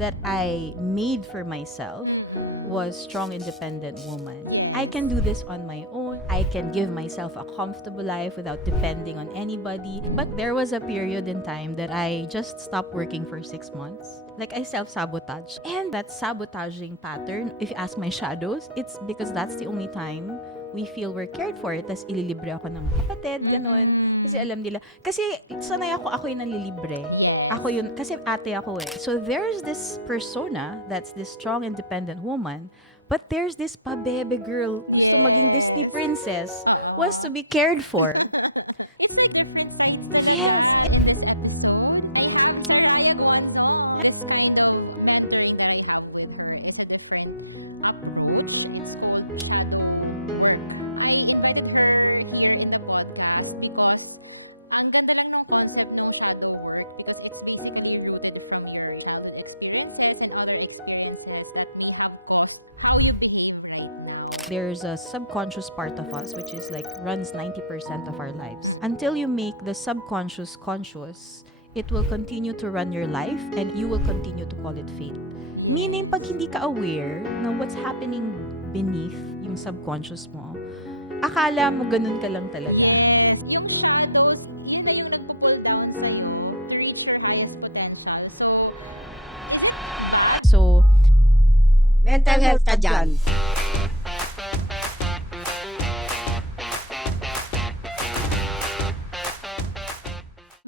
that I made for myself was strong, independent woman. Yes. I can do this on my own. I can give myself a comfortable life without depending on anybody. But there was a period in time that I just stopped working for 6 months. Like, I self-sabotage. And that sabotaging pattern, if you ask my shadows, it's because that's the only time we feel we're cared for. Tapos ililibre ako ng kapatid, ganun. Kasi alam nila. Kasi sanay ako yung nalilibre. Yes. Ako yun, kasi ate ako eh. So there's this persona that's this strong, independent woman, but there's this pabebe girl gusto maging Disney Yes. princess, Oo. wants to be cared for. It's like different sides talaga. In this episode, I have Saraya Guanzon. This kind of mentoring that I have with her is a different approach. It's called shadow work. I invited her here in the podcast because ang ganda lang ng concept ng shadow work because it's basically rooted from your childhood experiences and other experiences that may have caused how you behave right now. There's a subconscious part of us which is like runs 90% of our lives. Until you make the subconscious conscious, it will continue to run your life and you will continue to call it fate. Yes. Meaning, pag hindi ka aware na what's happening beneath yung subconscious mo, akala mo ganun ka lang talaga. Yes. Yung shadows, yun na yung nagpo-pull down sa'yo to reach your highest potential. So, is it bad? So, Mental health ka dyan.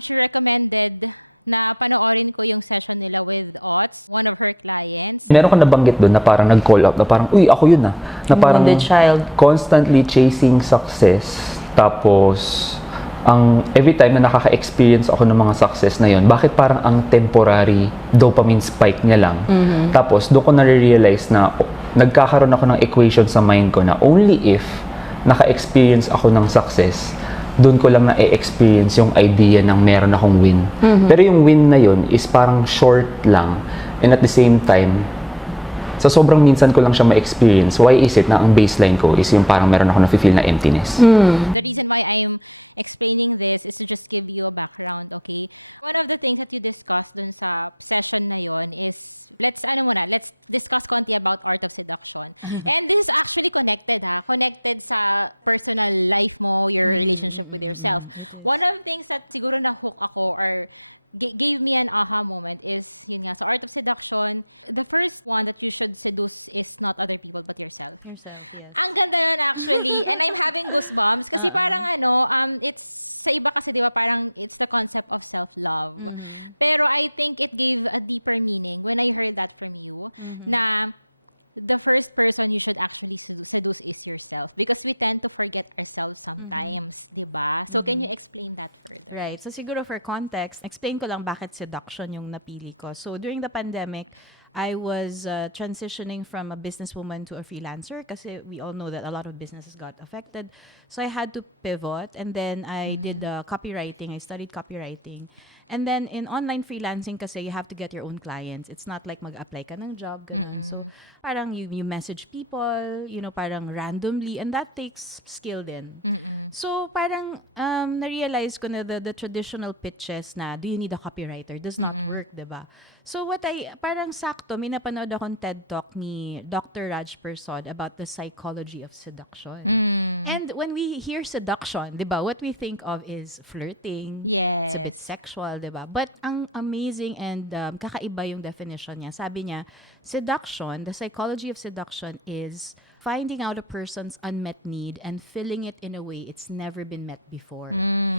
She recommended na panoorin ko yung session nila with Ots, one of her clients. Meron kang nabanggit doon na parang nag-call out na parang, uy, ako yun na. Na parang Wounded child. constantly chasing success. Tapos, every time na nakaka-experience ako ng mga success na yun, bakit parang ang temporary dopamine spike niya lang. Tapos, doon ko na-realize na nagkakaroon ako ng equation sa mind ko na only if naka-experience ako ng success, doon ko lang na-experience yung idea ng meron akong win. Pero yung win na yun is parang short lang. And at the same time, sa sobrang minsan ko lang siya ma-experience, why is it na ang baseline ko is yung parang meron ako na-feel na emptiness? The reason why I'm explaining this is to just give you a background, okay? One of the things that you discussed dun sa session na yon is, let's discuss konti about art of seduction. And this is actually connected, connected sa personal life mo, your relationship with yourself. One of the things that siguro na-hook ako or gave me an aha moment is, yun nga, so art of seduction, the first one that you should seduce is not other people but yourself. yes. Ang ganda yun actually. And I'm having goosebumps kasi parang it's sa iba kasi 'di ba parang it's the concept of self-love. Pero I think it gave a deeper meaning when I heard that from you na the first person you should actually seduce is yourself because we tend to forget ourselves sometimes, 'di ba? So can you explain that further? Right. So siguro for context, explain ko lang bakit seduction yung napili ko. So during the pandemic, I was transitioning from a businesswoman to a freelancer kasi we all know that a lot of businesses got affected. So I had to pivot and then I did copywriting. I studied copywriting. And then in online freelancing kasi you have to get your own clients. It's not like mag-apply ka ng job. Ganun. So parang you message people, parang randomly and that takes skill din. So parang na-realize ko na the traditional pitches na do you need a copywriter does not work, diba? So parang sakto, may napanood akong TED Talk ni Dr. Raj Persod about the psychology of seduction. And when we hear seduction, diba, what we think of is flirting. Yes. It's a bit sexual, diba? But ang amazing and kakaiba yung definition niya. Sabi niya, seduction, the psychology of seduction is finding out a person's unmet need and filling it in a way it's never been met before.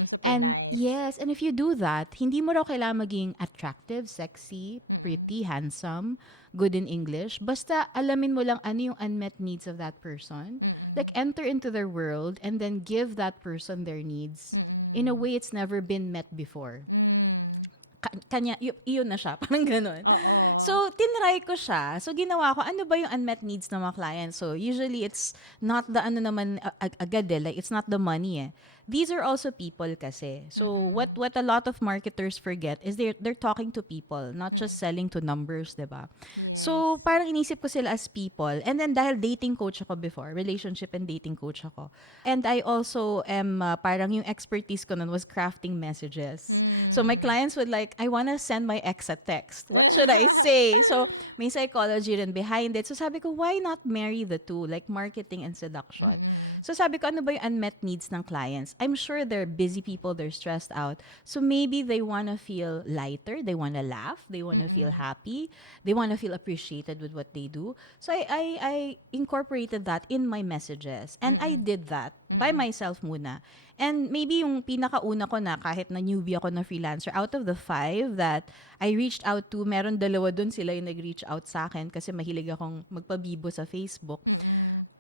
Super And nice. yes, and if you do that, hindi mo raw kailangan maging attractive, sexy, pretty, handsome, good in English. Basta alamin mo lang ano yung unmet needs of that person. Like enter into their world and then give that person their needs in a way it's never been met before. Kanya, yun na siya. Parang ganun. Oo. So, tinry ko siya. So, ginawa ko, ano ba yung unmet needs ng mga clients? So, usually, it's not the ano naman agad eh. Like, it's not the money eh. these are also people kasi. So what a lot of marketers forget is they're talking to people, not just selling to numbers, 'di ba? Yes. So parang inisip ko sila as people. And then dahil dating coach ako before, relationship and dating coach ako. And I also am parang yung expertise ko nun was crafting messages. So my clients would like, I wanna send my ex a text. What should I say? So may psychology rin behind it. So sabi ko, why not marry the two? Like marketing and seduction. So sabi ko, ano ba yung unmet needs ng clients? I'm sure they're busy people, they're stressed out. So maybe they wanna feel lighter, they wanna laugh, they wanna feel happy, they wanna feel appreciated with what they do. So I incorporated that in my messages. And I did that by myself muna. And maybe yung pinakauna ko na, kahit na newbie ako na freelancer, out of the 5 that I reached out to, meron 2 dun sila yung nag-reach out sa akin kasi mahilig akong magpabibo sa Facebook.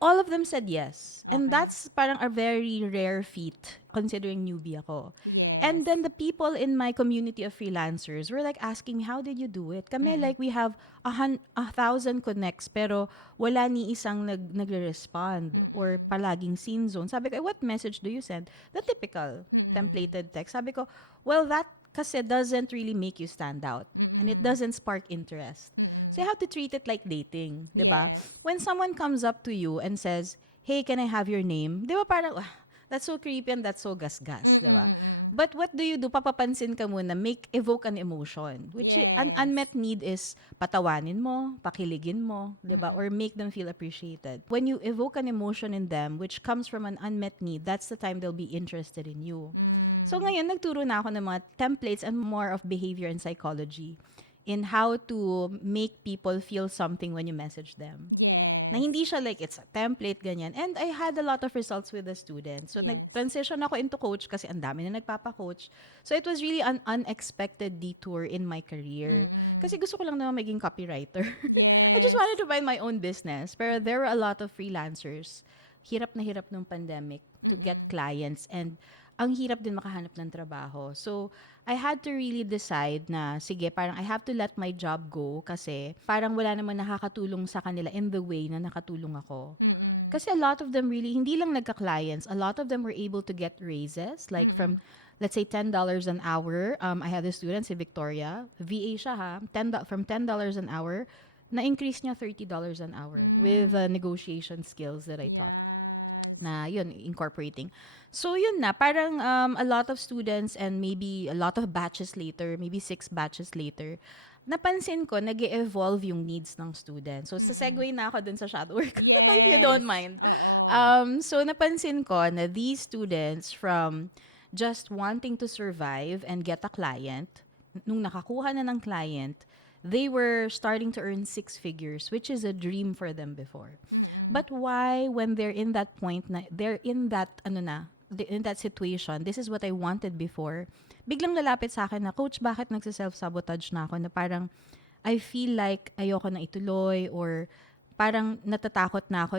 All of them said yes. And Okay. that's parang a very rare feat considering newbie ako. Yes. And then the people in my community of freelancers were like asking, how did you do it? Kami like we have 1,000 connects pero wala ni isang nagre-respond or palaging scene zone. Sabi ko, what message do you send? The typical templated text. Sabi ko, well, that kasi doesn't really make you stand out. And it doesn't spark interest. So you have to treat it like dating. Diba? Yes. When someone comes up to you and says, hey, can I have your name? Di ba parang, that's so creepy and that's so gasgas. Diba? But what do you do? Papapansin ka muna, evoke an emotion. Which Yes. an unmet need is patawanin mo, pakiligin mo, diba? Or make them feel appreciated. When you evoke an emotion in them, which comes from an unmet need, that's the time they'll be interested in you. So ngayon, nagturo na ako ng mga templates and more of behavior and psychology in how to make people feel something when you message them. Yes. Na hindi siya like, it's a template, ganyan. And I had a lot of results with the students. So, Yes. nag-transition ako into coach kasi ang dami na nagpapa-coach. So, it was really an unexpected detour in my career. Kasi gusto ko lang naman maging copywriter. I Yes. just wanted to find my own business. Pero there were a lot of freelancers. Hirap na hirap ng pandemic to get clients. And ang hirap din makahanap ng trabaho. So, I had to really decide na, sige, parang I have to let my job go kasi parang wala naman nakakatulong sa kanila in the way na nakatulong ako. Kasi a lot of them really, hindi lang nagka-clients, a lot of them were able to get raises, like from, let's say, $10 an hour. I had a student, si Victoria, VA siya ha, from $10 an hour, na-increase niya $30 an hour with the negotiation skills that I taught. Yes. Na yun, incorporating. So yun na, parang a lot of students and maybe a lot of batches later, maybe 6 batches later, napansin ko, nag-evolve yung needs ng students. So, segue na ako dun sa shadow work. If you Yes. don't mind. Oo. So, napansin ko na these students from just wanting to survive and get a client, nung nakakuha na ng client, they were starting to earn 6 figures, which is a dream for them before. But why, when they're in that point, na they're in that, in that situation, this is what I wanted before, biglang lalapit sa akin na, Coach, bakit nagsa-self-sabotage na ako? Na parang, I feel like ayoko na ituloy or parang natatakot na ako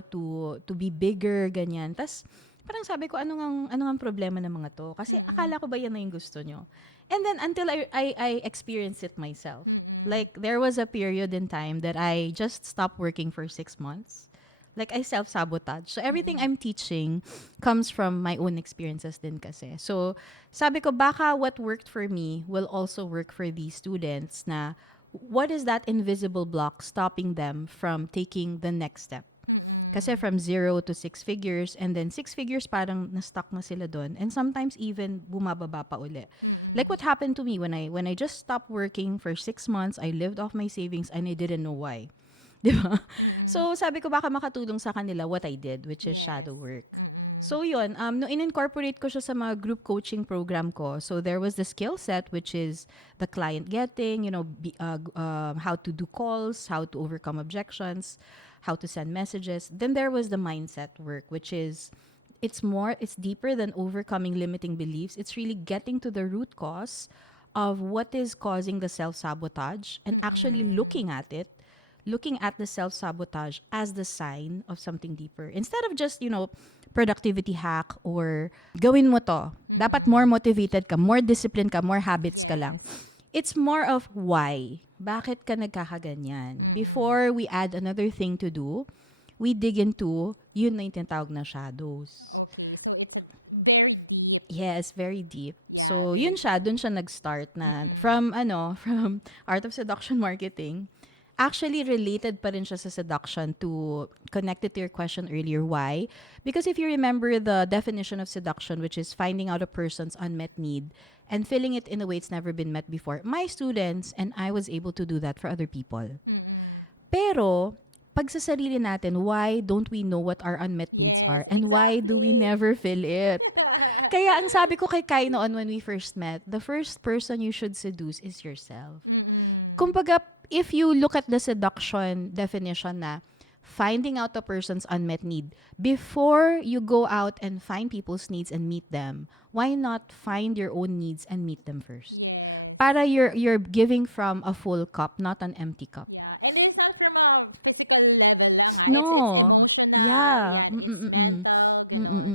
to be bigger, ganyan. Tas parang sabi ko, ano ang problema ng mga to? Kasi akala ko ba yan na yung gusto nyo? And then until I experienced it myself. Like, there was a period in time that I just stopped working for 6 months. Like, I self-sabotage. So, everything I'm teaching comes from my own experiences din kasi. So, sabi ko, baka what worked for me will also work for these students na what is that invisible block stopping them from taking the next step? Kasi from 0 to 6 figures, and then 6 figures parang na-stuck na sila doon. And sometimes even bumababa pa uli. Like what happened to me when I just stopped working for 6 months, I lived off my savings and I didn't know why. Diba? So, sabi ko baka makatulong sa kanila what I did, which is Yes. shadow work. So, yun. No, in-incorporate ko siya sa mga group coaching program ko. So, there was the skill set, which is the client getting, how to do calls, how to overcome objections, how to send messages. Then there was the mindset work, which is, it's deeper than overcoming limiting beliefs. It's really getting to the root cause of what is causing the self-sabotage and actually looking at the self-sabotage as the sign of something deeper. Instead of just, productivity hack or gawin mo to. Dapat more motivated ka, more disciplined ka, more habits ka lang. Yes. It's more of why. Bakit ka nagkakaganyan? Before we add another thing to do, we dig into, yun na yung tinatawag na shadows. Okay, so it's a very deep. Yes, very deep. Yeah, so, very yun siya, dun siya nag-start na from Art of Seduction Marketing. Actually, related pa rin siya sa seduction to connected to your question earlier. Why? Because if you remember the definition of seduction, which is finding out a person's unmet need and filling it in a way it's never been met before, my students and I was able to do that for other people. Pero, pag sa sarili natin, why don't we know what our unmet needs Yes, are? And why do we exactly. never fill it? Kaya ang sabi ko kay Kai noon when we first met, the first person you should seduce is yourself. Kumbaga, if you look at the seduction definition na finding out a person's unmet need, before you go out and find people's needs and meet them, why not find your own needs and meet them first? Yes. Para you're giving from a full cup, not an empty cup. Yeah, and it's not from a physical level lang ha. It's No. emotional, Yeah. it's mental, ganon.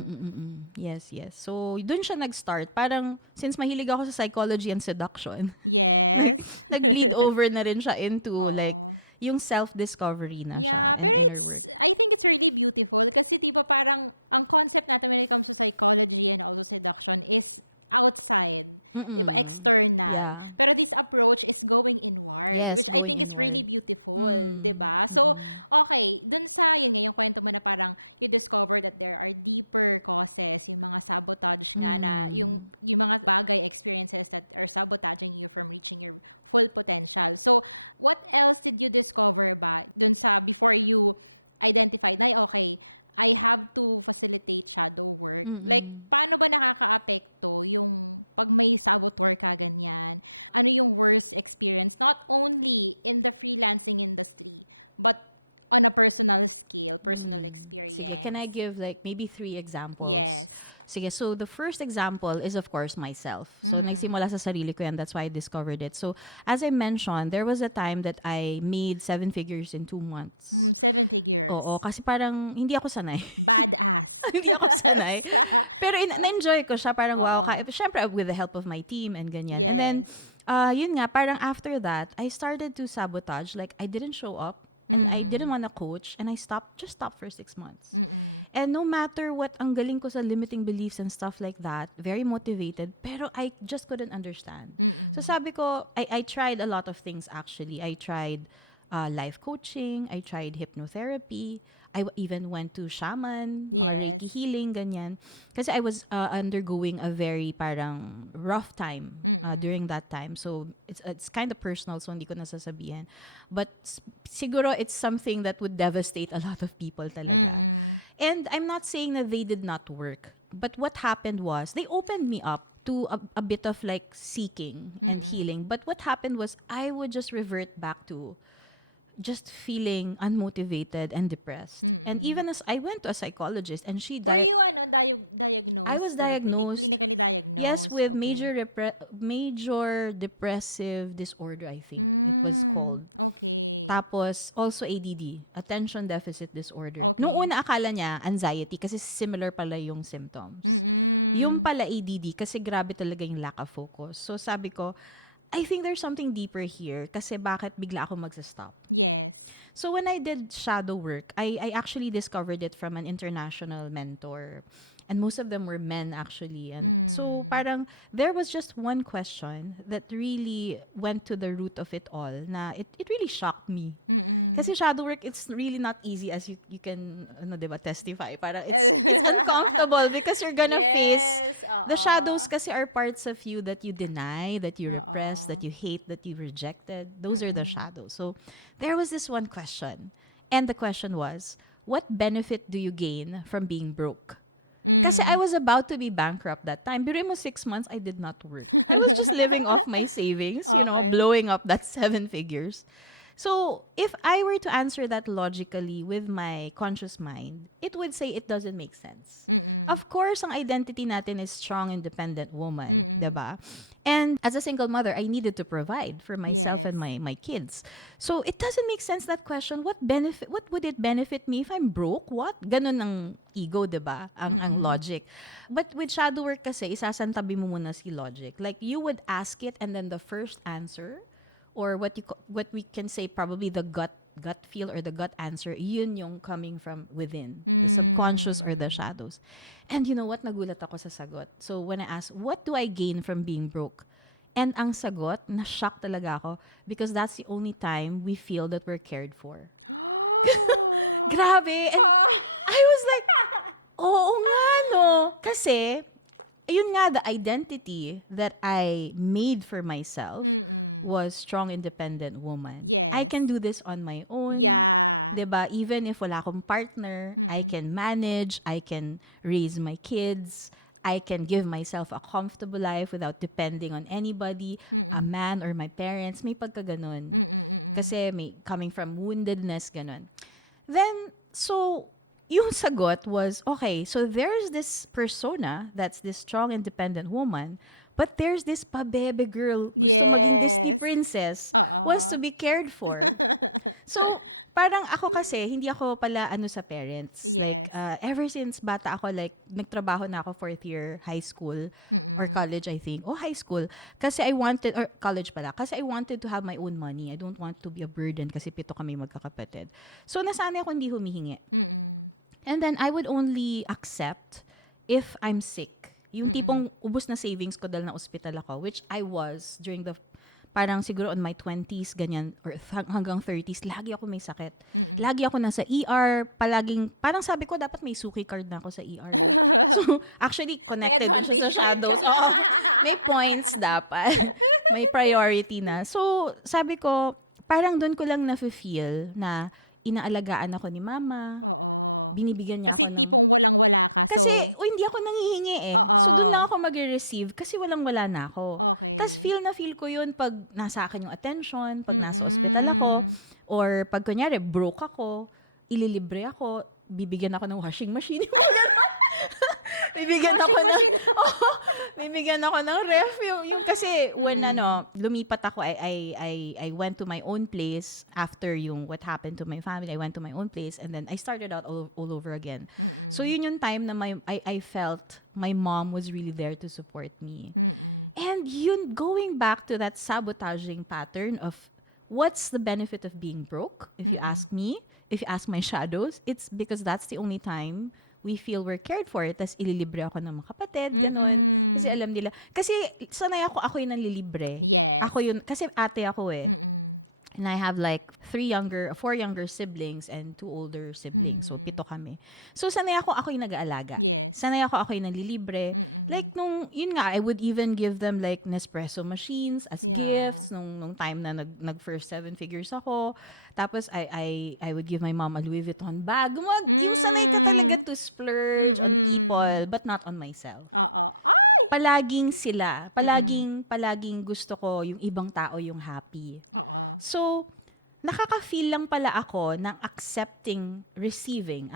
Yes. So, dun siya nag-start. Parang, since mahilig ako sa psychology and seduction, Yes. nag-bleed over na rin siya into, Oo. like, yung self-discovery na siya. Yeah, and pero inner it's, work. I think it's really beautiful kasi diba parang ang concept natin when it comes to psychology and also seduction is outside, diba, external. Yeah. Pero this approach is going inward, Yes, which I going think is really inward. beautiful, diba? So, okay, dun sa, yun nga, yung kwento mo na parang you discover that there are deeper causes, yung mga sabotage nga na, yung mga bagay, experiences that are sabotaging you from reaching your full potential. So, what else did you discover ba dun sa, before you identified na, okay, I have to facilitate shadow work. Like, paano ba nakaka-apekto yung pag may saboteur ka ganyan? Ano yung worst experience? Not only in the freelancing industry, but on a personal scale, personal experience. Sige, can I give like maybe 3 examples? Yes. Sige, so the first example is of course myself. So nagsimula sa sarili ko yan, that's why I discovered it. So as I mentioned, there was a time that I made 7 figures in 2 months. 7 figures. Oo, kasi parang hindi ako sanay. Badass. Hindi ako sanay. Pero na-enjoy ko siya, parang wow. Oo. Syempre with the help of my team and ganyan. And then, Yes. yun nga, parang after that, I started to sabotage. Like, I didn't show up. And I didn't want to coach. And I stopped for 6 months. And no matter what, ang galing ko sa limiting beliefs and stuff like that, very motivated, pero I just couldn't understand. So sabi ko, I tried a lot of things actually. I tried life coaching. I tried hypnotherapy. I even went to shaman, Yes. Reiki healing, ganyan. Kasi I was undergoing a very parang rough time during that time. So it's kind of personal, so hindi ko nasasabihin. But siguro it's something that would devastate a lot of people talaga. And I'm not saying that they did not work. But what happened was, they opened me up to a bit of like seeking and healing. But what happened was, I would just revert back to just feeling unmotivated and depressed. And even as I went to a psychologist and she Were you diagnosed? I was diagnosed. Clinically diagnosed? Yes, with Okay. major depressive disorder, I think it was called. Okay. Tapos, also ADD, attention deficit disorder. Okay. Noong una akala niya, anxiety, kasi similar pala yung symptoms. Yung pala ADD, kasi grabe talaga yung lack of focus. So sabi ko, I think there's something deeper here, kasi bakit bigla ako magsa-stop? Yes. So when I did shadow work, I actually discovered it from an international mentor. And most of them were men actually. And so parang there was just one question that really went to the root of it all, na it really shocked me. Kasi shadow work, it's really not easy as you can diba, testify. Parang it's uncomfortable because you're gonna face the shadows, kasi are parts of you that you deny, that you repress, that you hate, that you rejected. Those are the shadows. So there was this one question. And the question was, what benefit do you gain from being broke? Kasi I was about to be bankrupt that time. Pero mo 6 months, I did not work. I was just living off my savings, Okay. blowing up that 7 figures. So, if I were to answer that logically with my conscious mind, it would say it doesn't make sense. Of course, ang identity natin is strong, independent woman, diba? And as a single mother, I needed to provide for myself Yes. and my kids. So, it doesn't make sense, that question, what would it benefit me if I'm broke? What? Ganun ang ego, diba? Ang logic. But with shadow work kasi, isasantabi mo muna si logic. Like, you would ask it and then the first answer, or what we can say probably the gut gut feel or the gut answer, yun yung coming from within. The subconscious or the shadows. And you know what? Nagulat ako sa sagot. So when I asked, what do I gain from being broke? And ang sagot, na-shock talaga ako because that's the only time we feel that we're cared for. Grabe! And I was like, oo nga, no? Kasi, ayun nga, the identity that I made for myself was strong, independent woman. Yes. I can do this on my own. Yeah. Diba? Even if wala akong partner, I can manage, I can raise my kids, I can give myself a comfortable life without depending on anybody, a man or my parents. May pagkaganon. Kasi may coming from woundedness, ganon. Then, so, yung sagot was, okay, so there's this persona that's this strong, independent woman, but there's this pabebe girl, gusto maging Disney Yes. princess, Oo. wants to be cared for. So, parang ako kasi, hindi ako pala sa parents. Yes. Like, ever since bata ako, like, nagtrabaho na ako 4th year high school or college, I think. High school. Kasi I wanted, or college pala, kasi I wanted to have my own money. I don't want to be a burden kasi 7 kami magkakapatid. So, nasanay ako hindi humihingi. And then, I would only accept if I'm sick. Yung tipong ubos na savings ko dahil na ospital ako, which I was during the, parang siguro on my 20s, ganyan, or hanggang 30s, lagi ako may sakit. Lagi ako nasa ER, palaging, parang sabi ko, dapat may suki card na ako sa ER. So, actually, connected na siya advantage sa shadow. card ka. So, may points dapat. May priority na. So, sabi ko, parang doon ko lang na-feel na inaalagaan ako ni mama. Oo. Binibigyan niya Kasi ako ng... tipong walang-wala ka. So, Kasi, hindi ako nangihingi eh. Oo. So, doon lang ako mag-receive kasi walang-wala na ako. Okay. Tapos, feel ko yun pag nasa akin yung attention, pag nasa ospital ako, or pag kunyari, broke ako, ililibre ako, bibigyan ako ng washing machine. washing machine. Bibigyan ako ng ref. Kasi when lumipat ako, I went to my own place after yung what happened to my family. I went to my own place and then I started out all over again. So yun yung time na I felt my mom was really there to support me. And yun, going back to that sabotaging pattern of what's the benefit of being broke, if you ask me, if you ask my shadows, it's because that's the only time we feel we're cared for. Tapos ililibre ako ng mga kapatid, gano'n. Kasi alam nila. Kasi sanay ako yung nanlilibre. Yes. Ako yun, kasi ate ako eh. And I have like 4 younger siblings and 2 older siblings. So, 7 kami. So, sanay ako yung nag-aalaga. Yes. Sanay ako yung nanlilibre. Like, yun nga, I would even give them like Nespresso machines as gifts nung time na nag-first 7 figures ako. Tapos, I would give my mom a Louis Vuitton bag. Yung sanay ka talaga to splurge on people, but not on myself. Oo. Ay! Palaging sila. Palaging gusto ko yung ibang tao yung happy. Oo. So, nakaka-feel lang pala ako ng receiving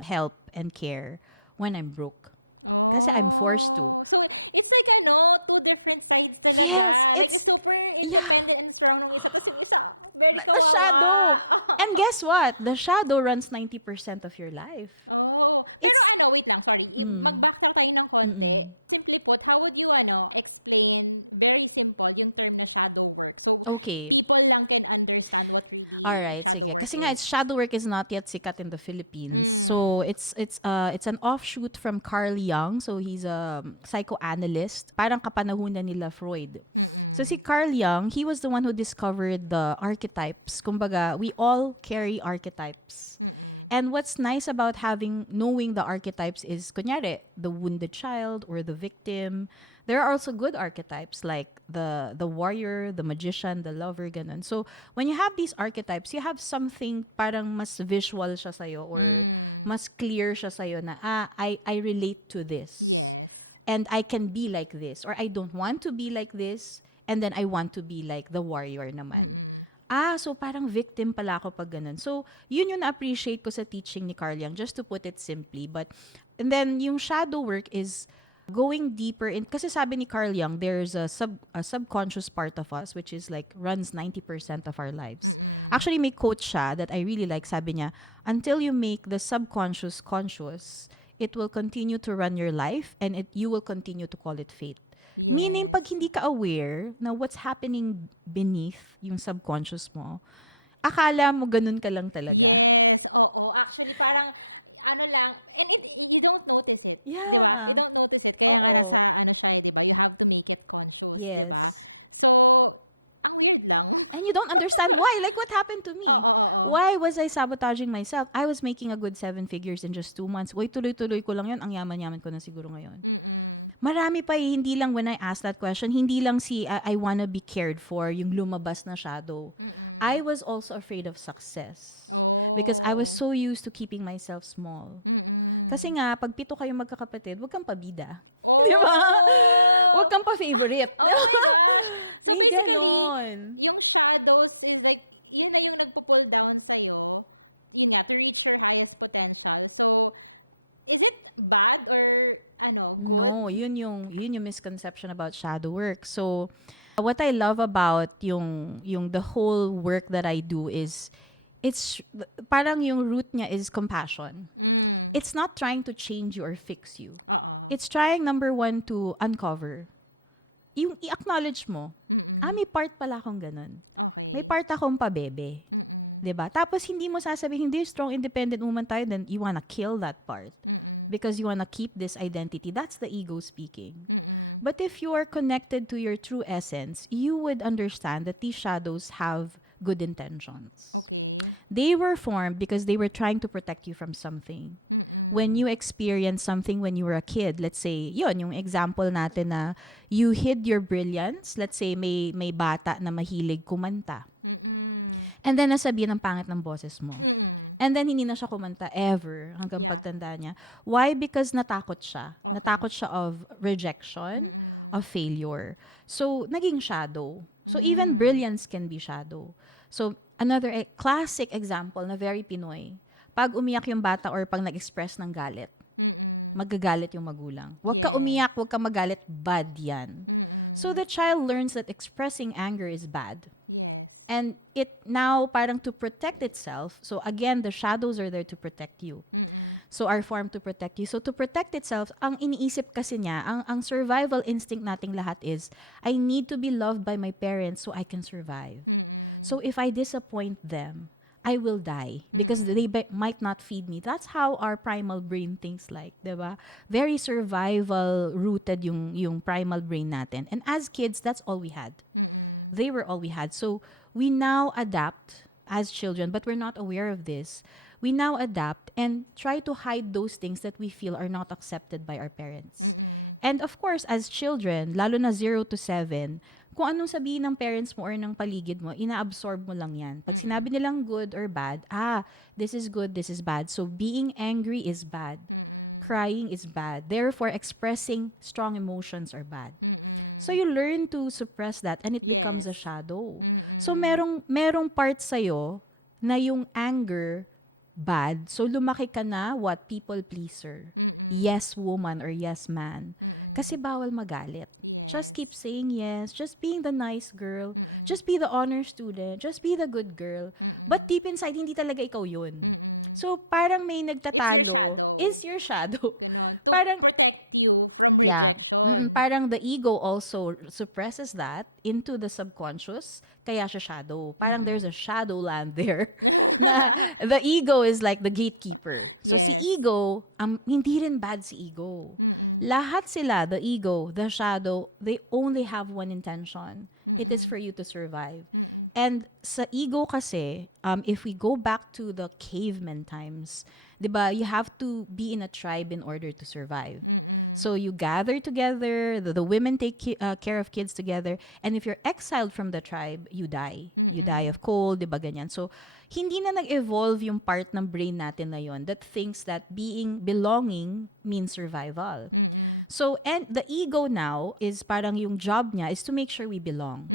help and care when I'm broke. Oh. Kasi I'm forced to. So, it's like, 2 different sides talaga. Yes, like, it's- super independent and strong nung isa. Tapos yung isa, very The shadow. kawawa. And guess what? The shadow runs 90% of your life. Oh. Pero wait lang, sorry. Mag-backtrack tayo ng konti. Simply put, how would you, explain, very simple, yung term na shadow work? So, Okay. people lang can understand what really Alright, shadow sige. work Kasi nga, is. shadow work is not yet sikat in the Philippines. So, it's an offshoot from Carl Jung. So, he's a psychoanalyst. Parang kapanahunan nila Freud. So, si Carl Jung, he was the one who discovered the archetypes. Kumbaga, we all carry archetypes. And what's nice about knowing the archetypes is, kunyari, the wounded child or the victim. There are also good archetypes like the warrior, the magician, the lover, ganun. So, when you have these archetypes, you have something parang mas visual siya sa'yo or mas clear siya sa'yo na, I relate to this. Yes. And I can be like this. Or I don't want to be like this. And then I want to be like the warrior naman. So parang victim pala ako pag ganun. So, yun yung na-appreciate ko sa teaching ni Carl Jung, just to put it simply. And then, yung shadow work is going deeper in, kasi sabi ni Carl Jung, there's a subconscious part of us which is like runs 90% of our lives. Actually, may quote siya that I really like. Sabi niya, until you make the subconscious conscious, it will continue to run your life and you will continue to call it fate. Yes. Meaning, pag hindi ka aware na what's happening beneath yung subconscious mo, akala mo ganun ka lang talaga. Yes, oo. Actually, parang, ano lang, and you don't notice it. Yeah. Di ba? You don't notice it. Kaya nga Oo. nasa, ano siya, di ba? You have to make it conscious, di ba? Yes. So, ang weird lang. And you don't understand why. Like, what happened to me? Oo. Why was I sabotaging myself? I was making a good 7 figures in just 2 months. Uy, tuloy-tuloy ko lang yun. Ang yaman-yaman ko na siguro ngayon. Marami pa hindi lang when I asked that question, hindi lang si I wanna be cared for, yung lumabas na shadow. I was also afraid of success. Oh. Because I was so used to keeping myself small. Kasi nga, pag 7 kayong magkakapatid, huwag kang pabida. Oh! Huwag kang pa-favorite. Oh my gosh! So May basically, ganon. yung shadows is like, yun na yung nagpo-pull down sa'yo, yun nga, to reach your highest potential. So, is it bad or good? No, yun yung misconception about shadow work. So, what I love about yung the whole work that I do is it's parang yung root niya is compassion. It's not trying to change you or fix you. Oo. It's trying, number 1, to uncover. Yung i-acknowledge mo, may part pala akong ganun. Okay. May part akong pabebe. 'Di ba? Tapos hindi mo sasabihin, hindi, strong independent woman tayo, then you wanna kill that part. Because you wanna keep this identity. That's the ego speaking. But if you are connected to your true essence, you would understand that these shadows have good intentions. Okay. They were formed because they were trying to protect you from something. When you experience something when you were a kid, let's say, yun, yung example natin na you hid your brilliance. Let's say may bata na mahilig kumanta. And then nasabihin ang pangit ng boses mo. And then hindi na siya kumanta ever hanggang Yeah. pagtanda niya. Why? Because natakot siya. Okay. Natakot siya of rejection, of failure. So, naging shadow. So, even brilliance can be shadow. So, another classic example na very Pinoy. Pag umiyak yung bata or pag nag-express ng galit, magagalit yung magulang. Huwag ka Yes. umiyak, huwag ka magalit, bad yan. So, the child learns that expressing anger is bad. Yes. And it now, parang to protect itself, so again, the shadows are there to protect you. So, are formed to protect you. So, to protect itself, ang iniisip kasi niya, ang survival instinct nating lahat is, I need to be loved by my parents so I can survive. So, if I disappoint them, I will die because they might not feed me. That's how our primal brain thinks like, diba? Very survival rooted yung primal brain natin. And as kids, that's all we had. They were all we had. So we now adapt as children, but we're not aware of this. We now adapt and try to hide those things that we feel are not accepted by our parents. And of course, as children, lalo na 0 to 7, kung anong sabihin ng parents mo or ng paligid mo, ina-absorb mo lang yan. Pag sinabi nilang good or bad, this is good, this is bad. So, being angry is bad. Crying is bad. Therefore, expressing strong emotions are bad. So, you learn to suppress that and it becomes a Yes. shadow. So, merong part sa'yo na yung anger bad. So, lumaki ka na, what? People pleaser. Yes woman or yes man. Kasi bawal magalit. Yes. Just keep saying yes. Just being the nice girl. Just be the honor student. Just be the good girl. But deep inside, hindi talaga ikaw yun. So, parang may nagtatago. It's your shadow. It's your shadow. Ganon. To Parang- protect you from Yeah. rejection. Parang the ego also suppresses that into the subconscious. Kaya siya shadow. Parang there's a shadow land there. The ego is like the gatekeeper. So Yes. si ego, hindi rin bad si ego. Lahat sila, the ego, the shadow, they only have one intention. It is for you to survive. And sa ego kasi, if we go back to the caveman times, diba, you have to be in a tribe in order to survive. So you gather together, the women take care of kids together, and if you're exiled from the tribe, you die. You die of cold, diba ganyan. So, hindi na nag-evolve yung part ng brain natin na yon that thinks that belonging means survival. So, and the ego now is parang yung job niya is to make sure we belong.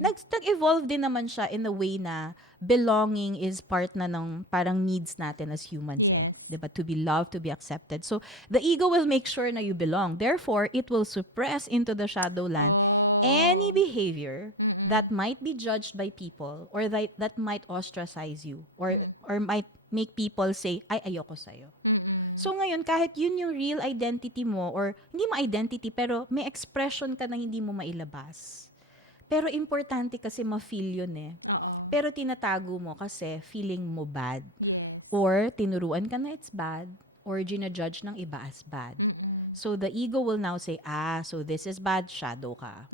Nag-evolve din naman siya in a way na belonging is part na ng parang needs natin as humans. Yes. Diba? To be loved, to be accepted. So, the ego will make sure na you belong. Therefore, it will suppress into the shadow land any behavior that might be judged by people or that might ostracize you or might make people say, ay, ayoko sa'yo. So ngayon, kahit yun yung real identity mo or hindi mo identity pero may expression ka na hindi mo mailabas. Pero importante kasi ma-feel yun eh. Oo. Pero tinatago mo kasi feeling mo bad. Yes. Or tinuruan ka na it's bad. Or ginajudge ng iba as bad. So the ego will now say, so this is bad, shadow ka.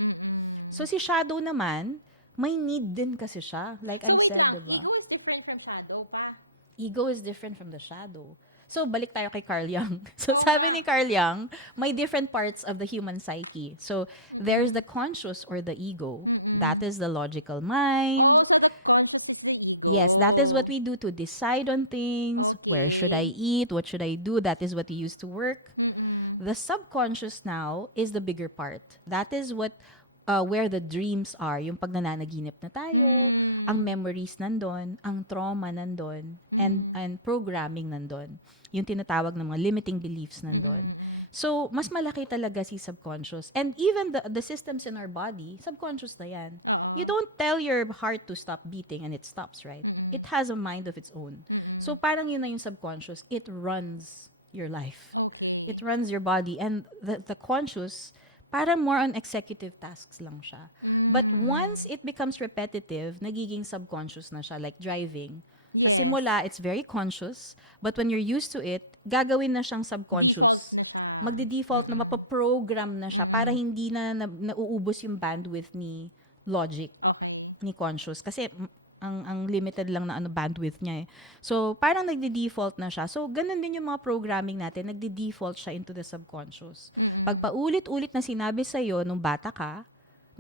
So si shadow naman, may need din kasi siya. Like So I wait said, lang, diba? ego is different from shadow pa. Ego is different from the shadow. So, balik tayo kay Carl Jung. So, Oo sabi nga. ni Carl Jung, may different parts of the human psyche. So, there's the conscious or the ego. That is the logical mind. Oh, so the conscious is the ego. Yes, that is what we do to decide on things. Okay. Where should I eat? What should I do? That is what we use to work. The subconscious now is the bigger part. That is what where the dreams are. Yung pag nananaginip na tayo, ang memories nandun, ang trauma nandun, and programming nandun. Yung tinatawag ng mga limiting beliefs nandun. So, mas malaki talaga si subconscious. And even the systems in our body, subconscious na yan. Oo. You don't tell your heart to stop beating and it stops, right? It has a mind of its own. So, parang yun na yung subconscious. It runs your life. Okay. It runs your body. And the conscious, parang more on executive tasks lang siya. But once it becomes repetitive, nagiging subconscious na siya, like driving. Yes. Sa simula, it's very conscious. But when you're used to it, gagawin na siyang subconscious. Default na siya. Magde-default na, mapaprogram na siya para hindi na nauubos yung bandwidth ni logic, Okay. ni conscious. Kasi ang limited lang na bandwidth niya eh. So, parang nagde-default na siya. So, ganun din yung mga programming natin, nagde-default siya into the subconscious. Pag paulit-ulit na sinabi sa'yo nung bata ka,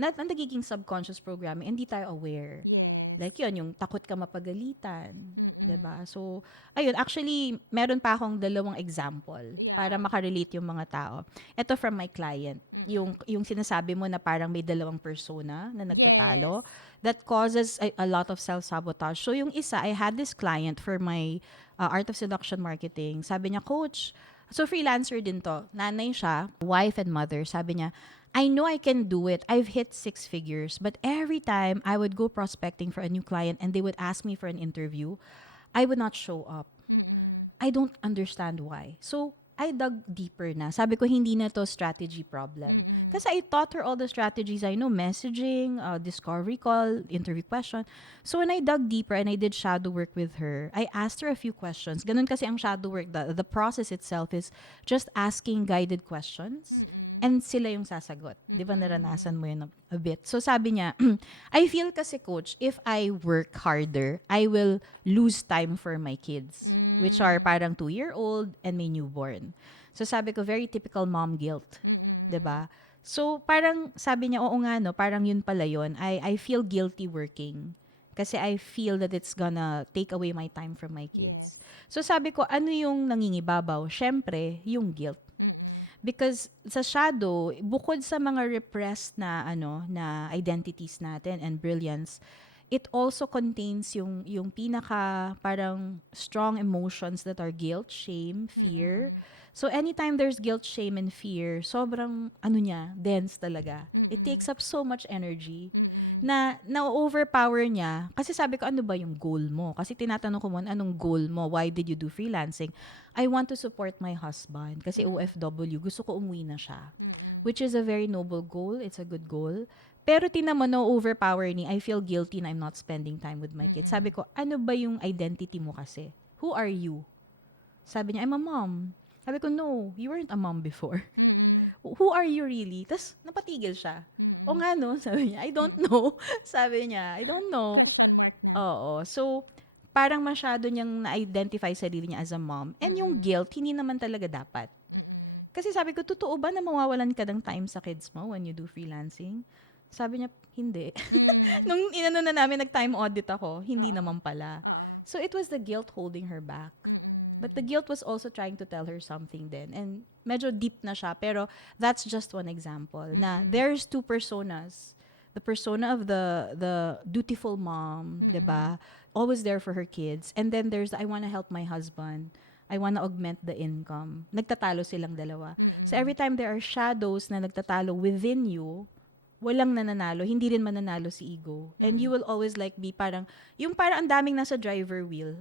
nagiging subconscious programming, hindi tayo aware. Yes. Like yun, yung takot ka mapagalitan. Diba? So, ayun, actually, meron pa akong 2 example Yeah. para makarelate yung mga tao. Ito from my client. Yung sinasabi mo na parang may 2 persona na nagtatalo. Yes. That causes a lot of self-sabotage. So, yung isa, I had this client for my Art of Seduction Marketing. Sabi niya, Coach, so freelancer din to. Nanay siya, wife and mother. Sabi niya, I know I can do it. I've hit 6 figures. But every time I would go prospecting for a new client and they would ask me for an interview, I would not show up. I don't understand why. So, I dug deeper na. Sabi ko, hindi na to strategy problem. Kasi I taught her all the strategies I know, messaging, discovery call, interview question. So when I dug deeper and I did shadow work with her, I asked her a few questions. Ganun kasi ang shadow work, the process itself is just asking guided questions and sila yung sasagot. Di ba naranasan mo yun a bit? So sabi niya, I feel kasi coach, if I work harder, I will lose time for my kids, which are parang 2-year-old and may newborn. So sabi ko, very typical mom guilt. Diba? So parang sabi niya, oo nga no, parang yun pala yun. I feel guilty working. Kasi I feel that it's gonna take away my time from my kids. Yes. So sabi ko, ano yung nangingibabaw? Syempre, yung guilt. Because sa shadow, bukod sa mga repressed na na identities natin and brilliance, it also contains yung pinaka parang strong emotions that are guilt, shame, fear. So anytime there's guilt, shame, and fear, sobrang dense talaga. It takes up so much energy na overpower niya. Kasi sabi ko, ano ba yung goal mo? Kasi tinatanong ko mo, anong goal mo? Why did you do freelancing? I want to support my husband. Kasi OFW, gusto ko umuwi na siya. Which is a very noble goal. It's a good goal. Pero tinamo overpower ni, I feel guilty na I'm not spending time with my kids. Sabi ko, ano ba yung identity mo kasi? Who are you? Sabi niya, I'm a mom. Sabi ko, no, you weren't a mom before. Who are you really? Tapos, napatigil siya. O nga, no? Sabi niya, I don't know. Sabi niya, I don't know. Question mark na. Oo. So, parang masyado niyang na-identify sarili niya as a mom. And yung guilt, hindi naman talaga dapat. Kasi sabi ko, totoo ba na mawawalan ka ng time sa kids mo when you do freelancing? Sabi niya, hindi. Nung inano na namin, nag-time audit ako, hindi naman pala. So, it was the guilt holding her back. But the guilt was also trying to tell her something then. And medyo deep na siya, pero that's just one example. Na there's 2 personas. The persona of the dutiful mom, diba? Always there for her kids. And then there's, I wanna help my husband. I wanna augment the income. Nagtatalo silang dalawa. So, every time there are shadows na nagtatalo within you, walang nananalo, hindi rin mananalo si ego. And you will always like be parang, yung parang ang daming nasa driver wheel.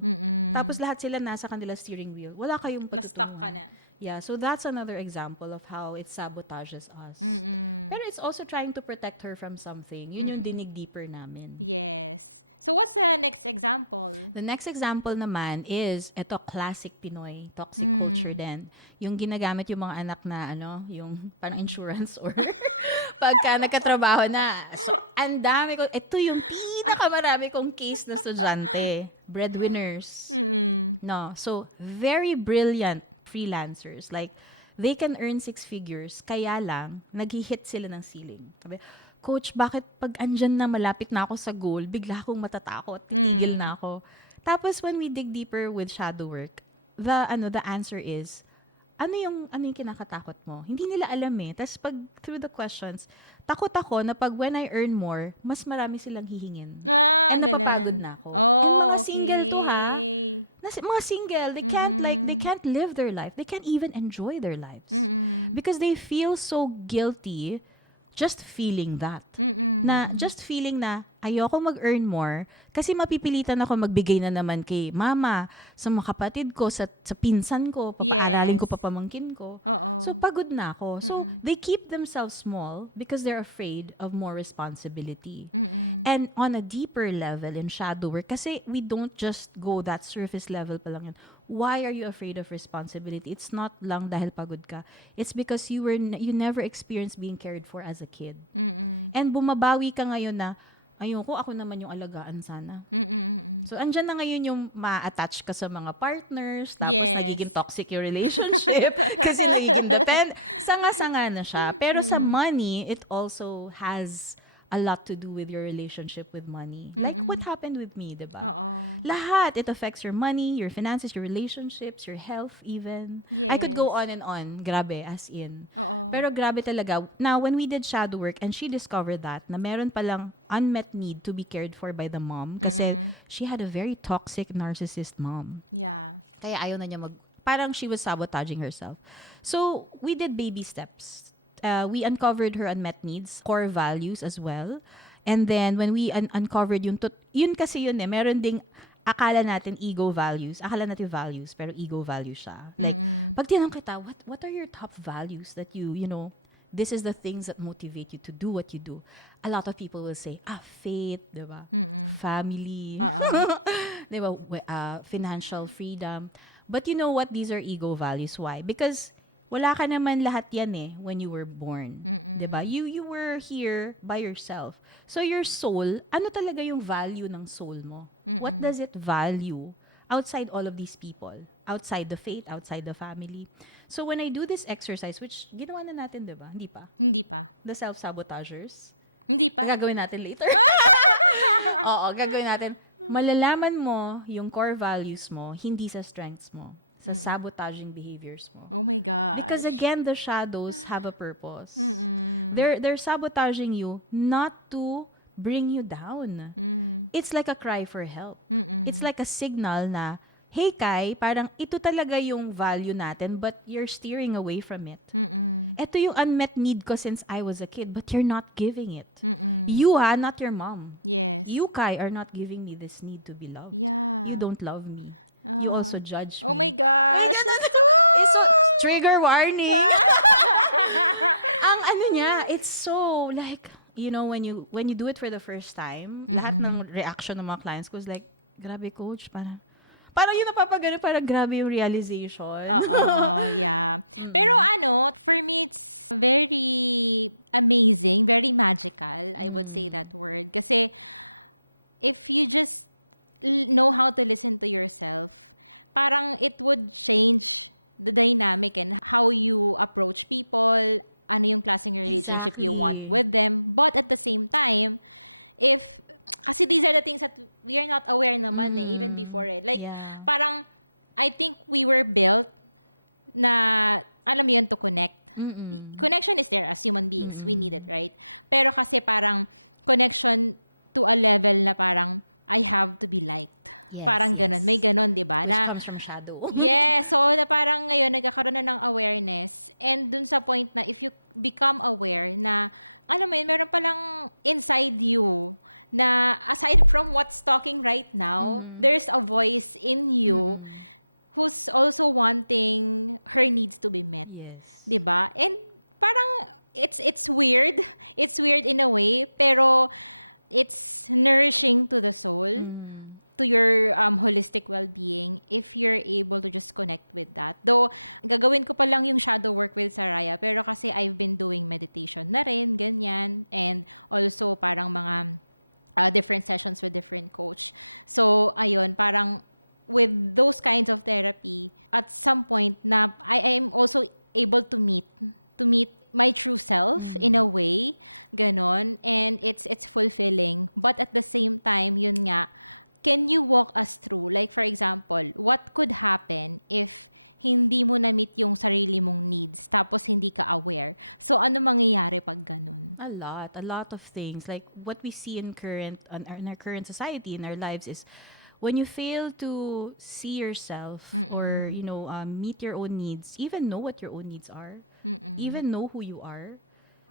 Tapos lahat sila nasa kanila steering wheel. Wala kayong Na-stuck ka patutunguhan. na. Yeah, so that's another example of how it sabotages us. Pero it's also trying to protect her from something. Yun yung dinig deeper namin. Yes. So what's the next example? The next example naman is, ito, classic Pinoy, toxic culture din. Yung ginagamit yung mga anak na, yung parang insurance or pagka nagkatrabaho na. So, ang dami ko, ito yung pinakamarami kong case na estudyante. Breadwinners. No, so, very brilliant freelancers. Like, they can earn 6 figures, kaya lang, nag-hit sila ng ceiling. Sabi, Coach, bakit pag andyan na malapit na ako sa goal, bigla akong matatakot, titigil na ako. Tapos when we dig deeper with shadow work, the answer is, ano yung kinakatakot mo? Hindi nila alam eh. Tapos pag through the questions, takot ako na pag when I earn more, mas marami silang hihingin. And napapagod na ako. And mga single to ha. Mga single, they can't live their life. They can't even enjoy their lives. Because they feel so guilty just feeling that. Just feeling na ayoko mag-earn more kasi mapipilitan ako magbigay na naman kay mama, sa mga kapatid ko, sa pinsan ko, papaaralin ko, papamangkin ko. So, pagod na ako. So, they keep themselves small because they're afraid of more responsibility. And on a deeper level in shadow work, kasi we don't just go that surface level pa lang yun. Why are you afraid of responsibility? It's not lang dahil pagod ka. It's because you never experienced being cared for as a kid. And bumabawi ka ngayon na, ayoko, ako naman yung alagaan sana. So, andyan na ngayon yung ma-attach ka sa mga partners, tapos nagiging toxic yung relationship, kasi nagiging depend. Sanga-sanga na siya. Pero sa money, it also has a lot to do with your relationship with money. Like what happened with me, diba? Lahat. It affects your money, your finances, your relationships, your health even. I could go on and on. Grabe, as in. Pero grabe talaga. Now, when we did shadow work and she discovered that, na meron palang unmet need to be cared for by the mom kasi she had a very toxic narcissist mom. Yeah. Kaya ayaw na niya parang she was sabotaging herself. So, we did baby steps. We uncovered her unmet needs, core values as well. And then, when we uncovered yun kasi yun meron ding akala natin ego values. Akala natin values, pero ego values siya. Like, pag tinanong kita, what are your top values that you know, this is the things that motivate you to do what you do. A lot of people will say, faith, diba? Family, diba? Financial freedom. But you know what? These are ego values. Why? Because wala ka naman lahat yan when you were born. Diba? You were here by yourself. So your soul, ano talaga yung value ng soul mo? What does it value outside all of these people? Outside the faith, outside the family. So when I do this exercise, which ginawa na natin, diba? Hindi pa? Hindi pa. The self-sabotagers. Hindi pa. Gagawin natin later. Oo, gagawin natin. Malalaman mo yung core values mo, hindi sa strengths mo. Sa sabotaging behaviors mo. Oh my gosh. Because again, the shadows have a purpose. They're sabotaging you not to bring you down. It's like a cry for help. It's like a signal na, hey Kai, parang ito talaga yung value natin but you're steering away from it. Ito yung unmet need ko since I was a kid but you're not giving it. You not your mom. Yes. You Kai are not giving me this need to be loved. Yeah. You don't love me. You also judge me. Oh my gosh. That's Trigger warning. It's so like, you know, when you do it for the first time, lahat ng reaction ng mga clients ko was like, grabe coach, parang yun napapagano, parang grabe yung realization. Yeah. Pero for me, it's very amazing, very magical, I would say that word. Kasi, if you just know how to listen to yourself, parang it would change the dynamic and how you approach people, ano yung klaseng relationship you want with them. But at the same time, kasi these are the things that we are not aware naman even before it. Like, parang, I think we were built na, alam mo yun, to connect. Connection is there as human beings. We need it, right? Pero kasi parang, connection to a level na parang, I have to be liked. Yes, Parang yes. ganon. May ganon, di ba? Which Na, comes from shadow. yes, so na parang ngayon nagkakaroon na ng awareness and dun sa point na if you become aware na alam mo yun, meron palang inside you na aside from what's talking right now, there's a voice in you who's also wanting her needs to be met. Yes. 'Di ba? And parang it's weird. It's weird in a way, pero it's nourishing to the soul, to your holistic well-being if you're able to just connect with that. Though, gagawin ko pa lang yung shadow work with Saraya, pero kasi I've been doing meditation na rin, ganyan. And also, parang mga different sessions with different coach. So, ayun, parang with those kinds of therapy, at some point na I am also able to meet my true self in a way, ganon, and it's fulfilling. But at the same time, yun nga, can you walk us through, like for example, what could happen if hindi mo na-meet yung sarili mong needs tapos hindi ka aware? So, ano mangyayari pag ganun? A lot of things. Like what we see in our current society, in our lives, is when you fail to see yourself or meet your own needs, even know what your own needs are, even know who you are.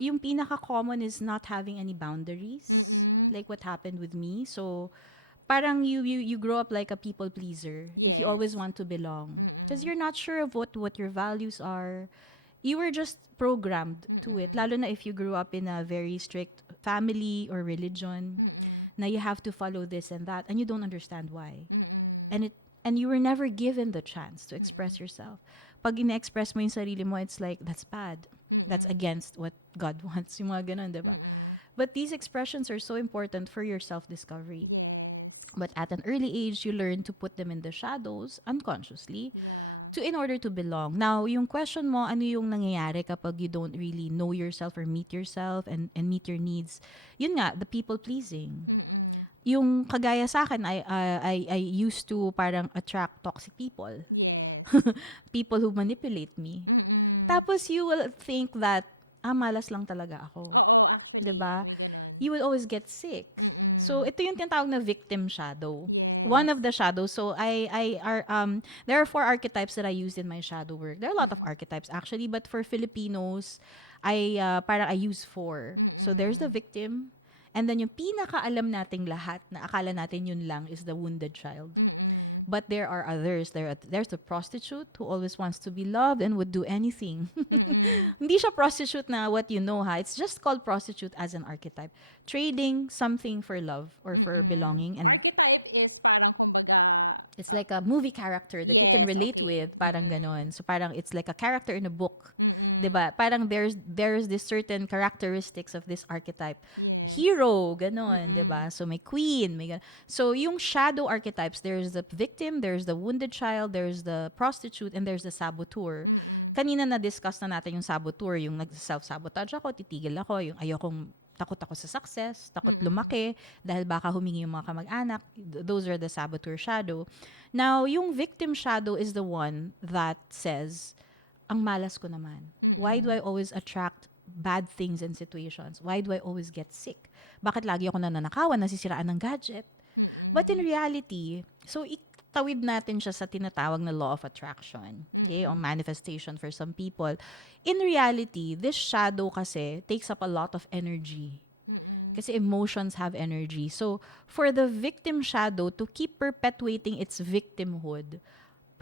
Yung pinaka-common is not having any boundaries, like what happened with me. So, parang you grow up like a people pleaser. If Yes. you always want to belong. Because you're not sure of what your values are. You were just programmed to it. Lalo na if you grew up in a very strict family or religion, na you have to follow this and that, and you don't understand why. And you were never given the chance to express yourself. Pag ina-express mo yung sarili mo, it's like, that's bad. That's against what God wants. Yung mga ganun, diba? But these expressions are so important for your self-discovery. Yes. But at an early age, you learn to put them in the shadows unconsciously Yeah. in order to belong. Now, yung question mo, ano yung nangyayari kapag you don't really know yourself or meet yourself and meet your needs? Yun nga, the people pleasing. Yung kagaya sa akin, I used to parang attract toxic people. Yes. People who manipulate me. Tapos you will think that, malas lang talaga ako. Oo, actually, Diba? may ganun. You will always get sick. So, ito yung tinatawag na victim shadow. Yes. One of the shadows. So, there are 4 archetypes that I used in my shadow work. There are a lot of archetypes actually, but for Filipinos, I use 4. So, there's the victim, and then yung pinakaalam nating lahat na akala natin yun lang is the wounded child. But there are others. There's the prostitute who always wants to be loved and would do anything. Hindi siya prostitute na what you know, ha? It's just called prostitute as an archetype. Trading something for love or for belonging. And Archetype is parang kumbaga, it's like a movie character that yes, you can relate okay. with. Parang ganon. So parang it's like a character in a book. Diba? Parang there's this certain characteristics of this archetype. yes. Hero, ganon, diba? So may queen, may ganon. So yung shadow archetypes, there's the victim, there's the wounded child, there's the prostitute, and there's the saboteur. Kanina na-discuss na natin yung saboteur, yung nag-self-sabotage ako, titigil ako, yung takot ako sa success, takot lumaki, dahil baka humingi yung mga kamag-anak. Those are the saboteur shadow. Now, yung victim shadow is the one that says, ang malas ko naman. Why do I always attract bad things and situations? Why do I always get sick? Bakit lagi ako nananakawan, nasisiraan ng gadget? But in reality, so itawid natin siya sa tinatawag na law of attraction, okay, o manifestation for some people. In reality, this shadow kasi takes up a lot of energy. Kasi emotions have energy. So, for the victim shadow to keep perpetuating its victimhood,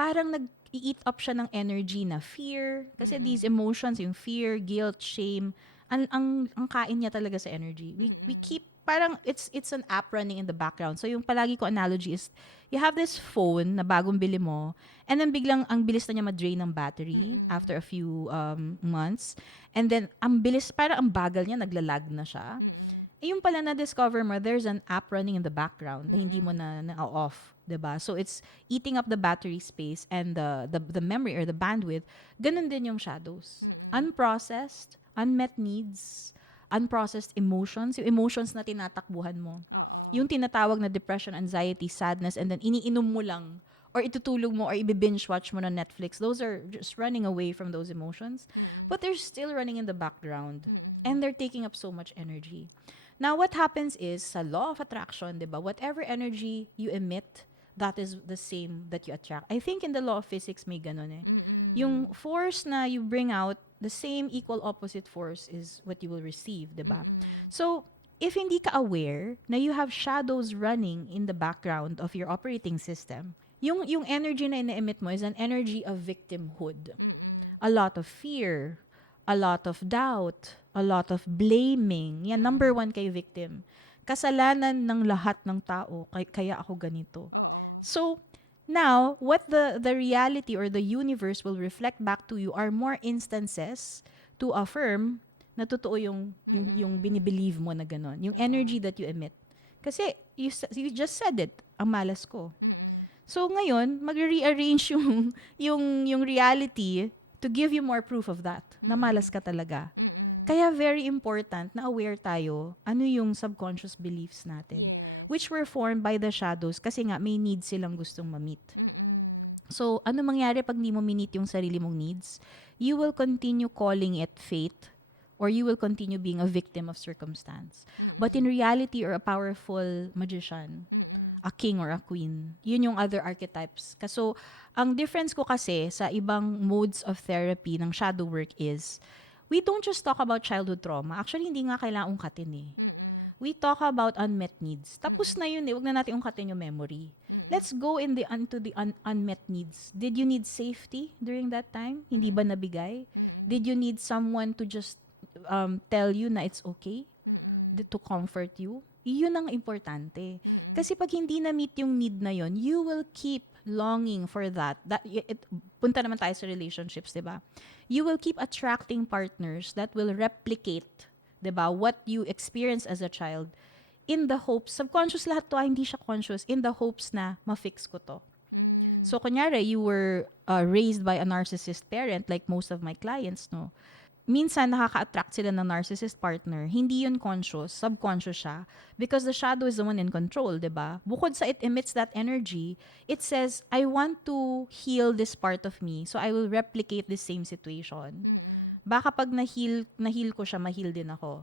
parang nag-eat up siya ng energy na fear. Kasi these emotions, yung fear, guilt, shame, ang kain niya talaga sa energy. We keep, parang it's an app running in the background. So, yung palagi ko analogy is, you have this phone na bagong bili mo, and then biglang ang bilis na niya ma-drain ng battery after a few months. And then, ang bilis, parang ang bagal niya, naglalag na siya. Yung pala na-discover mo, there's an app running in the background na hindi mo na off. Diba? So, it's eating up the battery space and the memory or the bandwidth. Ganun din yung shadows. Unprocessed, unmet needs, unprocessed emotions, yung emotions na tinatakbuhan mo. Oo. Yung tinatawag na depression, anxiety, sadness, and then iniinom mo lang or itutulog mo or i-binge watch mo na Netflix. Those are just running away from those emotions. But they're still running in the background. And they're taking up so much energy. Now, what happens is, sa law of attraction, di ba, whatever energy you emit, that is the same that you attract. I think in the law of physics, may ganun eh. Yung force na you bring out, the same equal opposite force is what you will receive, di ba? So, if hindi ka aware na you have shadows running in the background of your operating system, yung energy na ina-emit mo is an energy of victimhood. A lot of fear, a lot of doubt, a lot of blaming. Yan, number one kay victim. Kasalanan ng lahat ng tao, kaya ako ganito. Oo. So, now, what the reality or the universe will reflect back to you are more instances to affirm na totoo yung binibelieve mo na gano'n. Yung energy that you emit. Kasi, you just said it, ang malas ko. So, ngayon, mag-rearrange yung reality to give you more proof of that, na malas ka talaga. Kaya very important na aware tayo ano yung subconscious beliefs natin. Yes. Which were formed by the shadows kasi nga may needs silang gustong ma-meet. So, ano mangyari pag di mo minit yung sarili mong needs? You will continue calling it fate or you will continue being a victim of circumstance. But in reality, or a powerful magician, a king or a queen, yun yung other archetypes. So, ang difference ko kasi sa ibang modes of therapy ng shadow work is, we don't just talk about childhood trauma. Actually, hindi nga kailangan ungkatin eh. We talk about unmet needs. Tapos na yun eh, huwag na natin ungkatin yung memory. Let's go into the unmet needs. Did you need safety during that time? Hindi ba nabigay? Did you need someone to just tell you na it's okay? To comfort you? Iyon ang importante. Kasi pag hindi na-meet yung need na yon, you will keep longing for that. Punta naman tayo sa relationships, di ba? You will keep attracting partners that will replicate, di ba, what you experienced as a child in the hopes, subconscious lahat to, hindi siya conscious, in the hopes na ma-fix ko to. So, kunyari, you were raised by a narcissist parent, like most of my clients, no? Minsan, nakaka-attract sila ng narcissist partner. Hindi yun conscious, subconscious siya. Because the shadow is the one in control, diba? Bukod sa it emits that energy, it says, I want to heal this part of me, so I will replicate this same situation. Baka pag na-heal ko siya, ma-heal din ako.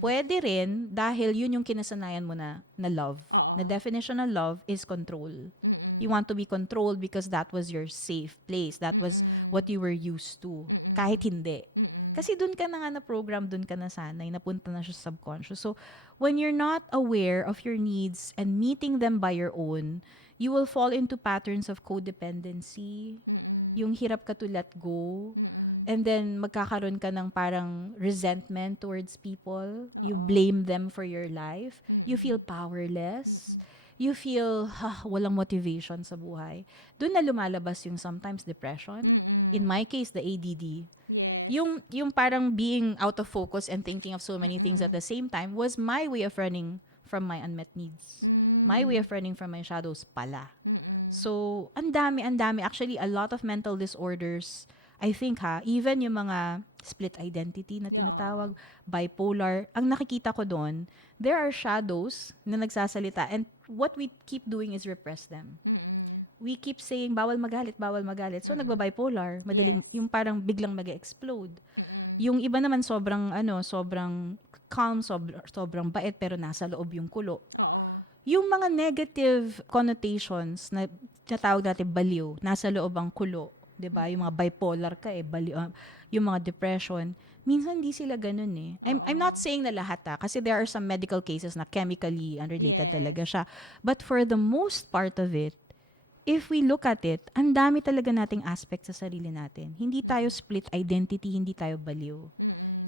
Pwede rin, dahil yun yung kinasanayan mo na love. The definition of love is control. You want to be controlled because that was your safe place. That was what you were used to. Kahit hindi. Kasi dun ka na nga na-program, dun ka na sanay, napunta na siya sa subconscious. So, when you're not aware of your needs and meeting them by your own, you will fall into patterns of codependency, yung hirap ka to let go, and then magkakaroon ka ng parang resentment towards people. You blame them for your life. You feel powerless. You feel walang motivation sa buhay. Doon na lumalabas yung sometimes depression. In my case, the ADD. Yes. Yung parang being out of focus and thinking of so many things at the same time was my way of running from my unmet needs. My way of running from my shadows pala. So, ang dami. Actually, a lot of mental disorders, I think even yung mga split identity na tinatawag, bipolar, ang nakikita ko doon, there are shadows na nagsasalita, and what we keep doing is repress them. We keep saying, bawal magalit. So, nagba-bipolar. Yes. Yung parang biglang mag-explode. Yung iba naman sobrang calm, sobrang bait, pero nasa loob yung kulo. Yung mga negative connotations na tinatawag natin baliw, nasa loob ang kulo. Diba? Yung mga bipolar ka baliw, yung mga depression, minsan hindi sila ganun eh. I'm not saying na lahat kasi there are some medical cases na chemically unrelated talaga siya. But for the most part of it, if we look at it, ang dami talaga nating aspect sa sarili natin. Hindi tayo split identity, hindi tayo baliw.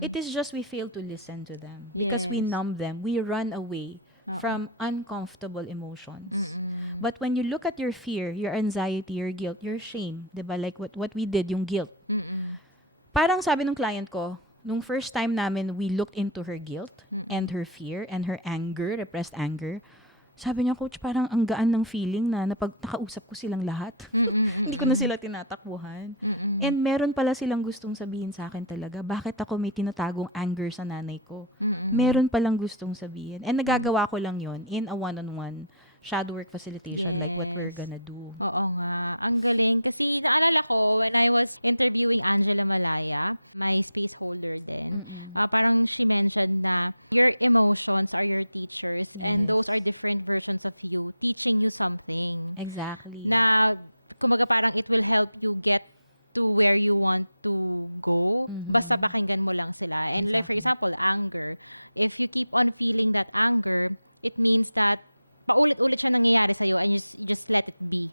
It is just we fail to listen to them. Because we numb them. We run away from uncomfortable emotions. But when you look at your fear, your anxiety, your guilt, your shame, diba? Like what we did, yung guilt. Parang sabi ng client ko, nung first time namin we looked into her guilt and her fear and her anger, repressed anger, sabi niya, Coach, parang ang gaan ng feeling na nakausap ko silang lahat. Hindi ko na sila tinatakbuhan. And meron pala silang gustong sabihin sa akin talaga, bakit ako may tinatagong anger sa nanay ko? Meron palang gustong sabihin. And nagagawa ko lang yon in a one-on-one shadow work facilitation like what we're Yes. gonna do. Oo nga. Ang galing. Kasi naalala ko, when I was interviewing Angela Malaya, my space holder din, parang she mentioned na your emotions are your teachers and those are different versions of you teaching you something. Exactly. Na, kumaga parang it will help you get to where you want to go, basta pakinggan mo lang sila. And like, for example, anger. If you keep on feeling that anger, it means that paulit-ulit siya nangyayari sa'yo and you just let it be.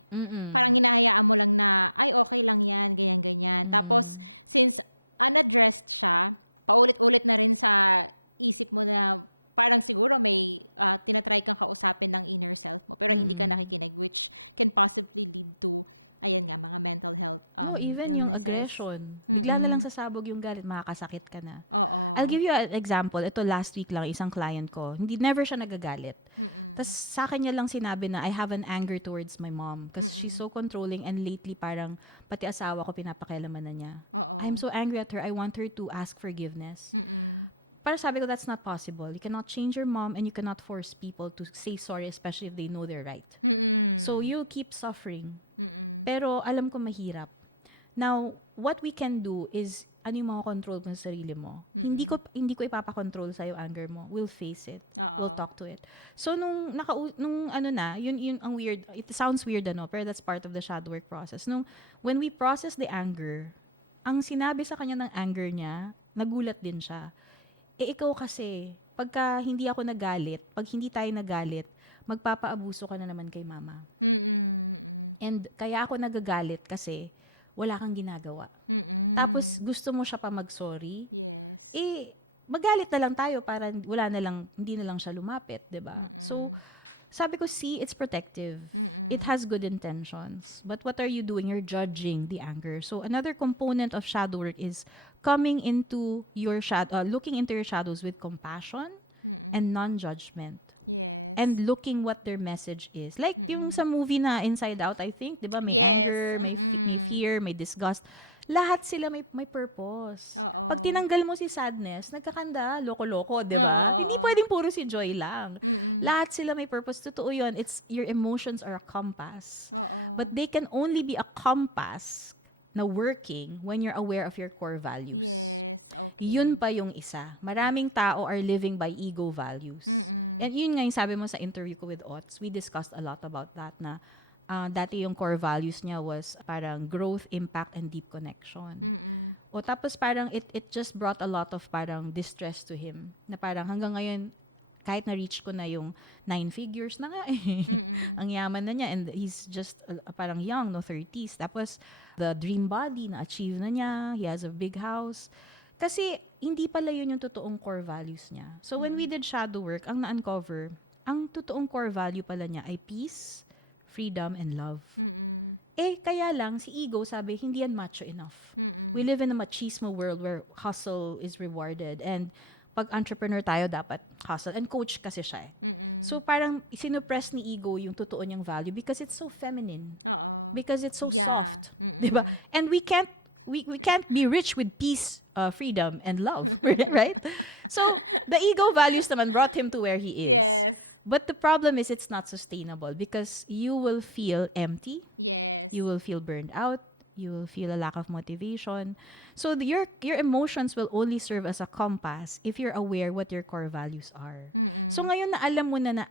Parang hinahayaan mo lang na, ay, okay lang yan, ganyan-ganyan. Tapos, since unaddressed siya, paulit-ulit na rin sa isip mo na parang siguro may tinatry kang kausapin ng inner self mo pero hindi ka nakikinig, which can possibly lead to ayan nga, mga mental health No, even yung illnesses. aggression. Bigla na lang sasabog yung galit, makakasakit ka na. Oo. I'll give you an example. Ito last week lang, isang client ko. Never siya nagagalit. Tapos sa akin niya lang sinabi na I have an anger towards my mom because she's so controlling and lately parang pati asawa ko pinapakialaman na niya. Oo. I'm so angry at her. I want her to ask forgiveness. Para sabi ko, that's not possible. You cannot change your mom and you cannot force people to say sorry, especially if they know they're right. So you'll keep suffering. Pero alam ko mahirap. Now, what we can do is, ano yung mga control mo sa sarili mo? Hindi ko ipapakontrol sa yung anger mo. We'll face it. We'll talk to it. So, nung ano na, yun ang weird. It sounds weird, ano, pero that's part of the shadow work process. When we process the anger, ang sinabi sa kanya ng anger niya, nagulat din siya. Ikaw kasi, pagka hindi ako nagalit, pag hindi tayo nagalit, magpapaabuso ka na naman kay mama. And kaya ako nagagalit kasi wala kang ginagawa. Tapos gusto mo siya pa mag-sorry. Yes. Magalit na lang tayo para wala na lang, hindi na lang siya lumapit, 'di ba? So sabi ko, see, it's protective. It has good intentions. But what are you doing? You're judging the anger. So another component of shadow work is coming into your looking into your shadows with compassion and non-judgment. Yes. And looking what their message is. Like yung sa movie na Inside Out, I think, 'di ba? May Yes. anger, may fear, may disgust. Lahat sila may purpose. Oo. Pag tinanggal mo si sadness, nagkakanda, loko-loko, 'di ba? Oo. Hindi pwedeng puro si joy lang. Lahat sila may purpose. Totoo 'yun. It's your emotions are a compass. Oo. But they can only be a compass na working when you're aware of your core values. Yes, okay. Yun pa yung isa. Maraming tao are living by ego values. And yun nga yung sabi mo sa interview ko with Ots, we discussed a lot about that na dati yung core values niya was parang growth, impact, and deep connection. O tapos parang it just brought a lot of parang distress to him. Na parang hanggang ngayon, kahit na-reach ko na yung 9 figures na nga eh. Ang yaman na niya and he's just parang young, no 30s. Tapos the dream body na-achieve na niya. He has a big house. Kasi hindi pala yun yung totoong core values niya. So when we did shadow work, ang na-uncover, ang totoong core value pala niya ay peace, freedom, and love. Kaya lang, si ego sabi, hindi yan macho enough. We live in a machismo world where hustle is rewarded and pag entrepreneur tayo, dapat hustle. And coach kasi siya eh. So parang sinuppress ni ego yung totoo niyang value because it's so feminine. Oo. Because it's so Yeah. soft. Diba? And we can't be rich with peace, freedom, and love. Right? So the ego values naman brought him to where he is. Yes. But the problem is it's not sustainable because you will feel empty. Yes. You will feel burned out. You will feel a lack of motivation. So your emotions will only serve as a compass if you're aware what your core values are. So ngayon na alam mo na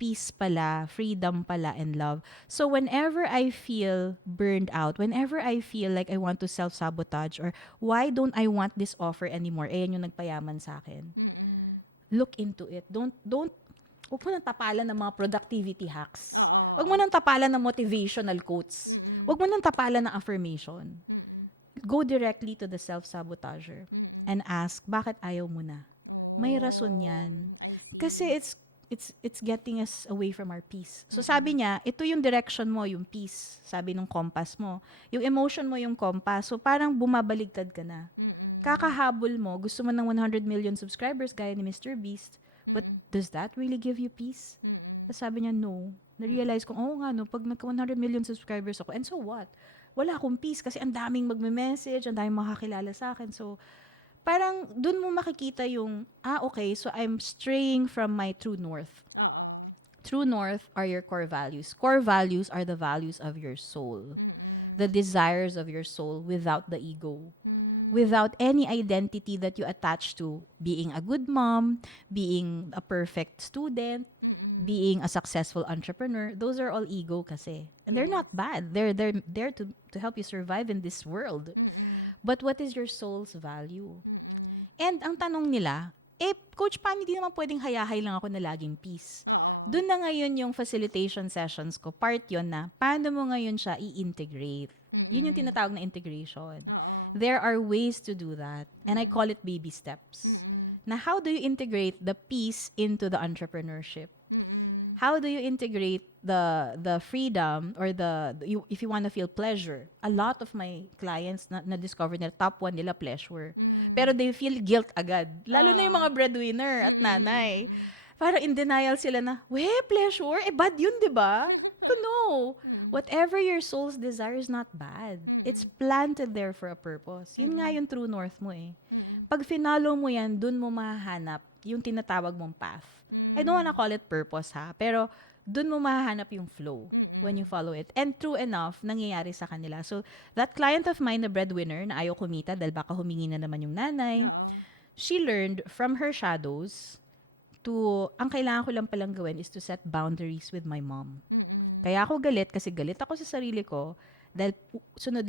peace pala, freedom pala, and love. So whenever I feel burned out, whenever I feel like I want to self-sabotage or why don't I want this offer anymore, ayan yung nagpayaman sa akin. Look into it. Don't huwag mo nang tapalan ng mga productivity hacks. Oo. Huwag mo nang tapalan ng motivational quotes. Huwag mo nang tapalan ng affirmation. Go directly to the self-sabotager and ask, bakit ayaw mo na? Oh, May rason yan. I see. Kasi it's getting us away from our peace. So sabi niya, ito yung direction mo, yung peace. Sabi nung compass mo. Yung emotion mo yung compass. So parang bumabaligtad ka na. Kakahabol mo, gusto mo ng 100 million subscribers gaya ni Mr. Beast. But does that really give you peace? Sabi niya, no. Na-realize ko, nga no, pag nagka 100 million subscribers ako, and so what? Wala akong peace kasi ang daming magme-message, ang daming makakilala sa akin. So, parang dun mo makikita yung, okay, so I'm straying from my true north. Oo. True north are your core values. Core values are the values of your soul. The desires of your soul without the ego. Without any identity that you attach to being a good mom, being a perfect student, being a successful entrepreneur. Those are all ego kasi. And they're not Yes. bad. They're there to help you survive in this world. But what is your soul's value? And ang tanong nila, coach, paano di naman pwedeng hayahay lang ako na laging peace? Oo. Doon na ngayon yung facilitation sessions ko. Part yon na, paano mo ngayon siya i-integrate? Yun yung tinatawag na integration. Oo. There are ways to do that. And I call it baby steps. Na how do you integrate the peace into the entrepreneurship? How do you integrate the freedom or if you want to feel pleasure? A lot of my clients na discover nila, top 1 nila pleasure. Pero they feel guilt agad. Lalo na yung mga breadwinner at nanay. Para in denial sila na, pleasure? Bad yun, di ba? No. Whatever your soul's desire is not bad. It's planted there for a purpose. Yun nga yung true north mo eh. Pag finalo mo yan, dun mo mahahanap yung tinatawag mong path. I don't wanna call it purpose ha, pero dun mo mahahanap yung flow when you follow it. And true enough, nangyayari sa kanila. So, that client of mine, the breadwinner, na ayaw kumita dahil baka humingi na naman yung nanay, Oo. she learned from her shadows ang kailangan ko lang palang gawin is to set boundaries with my mom. Kaya ako galit kasi galit ako sa sarili ko dahil sunod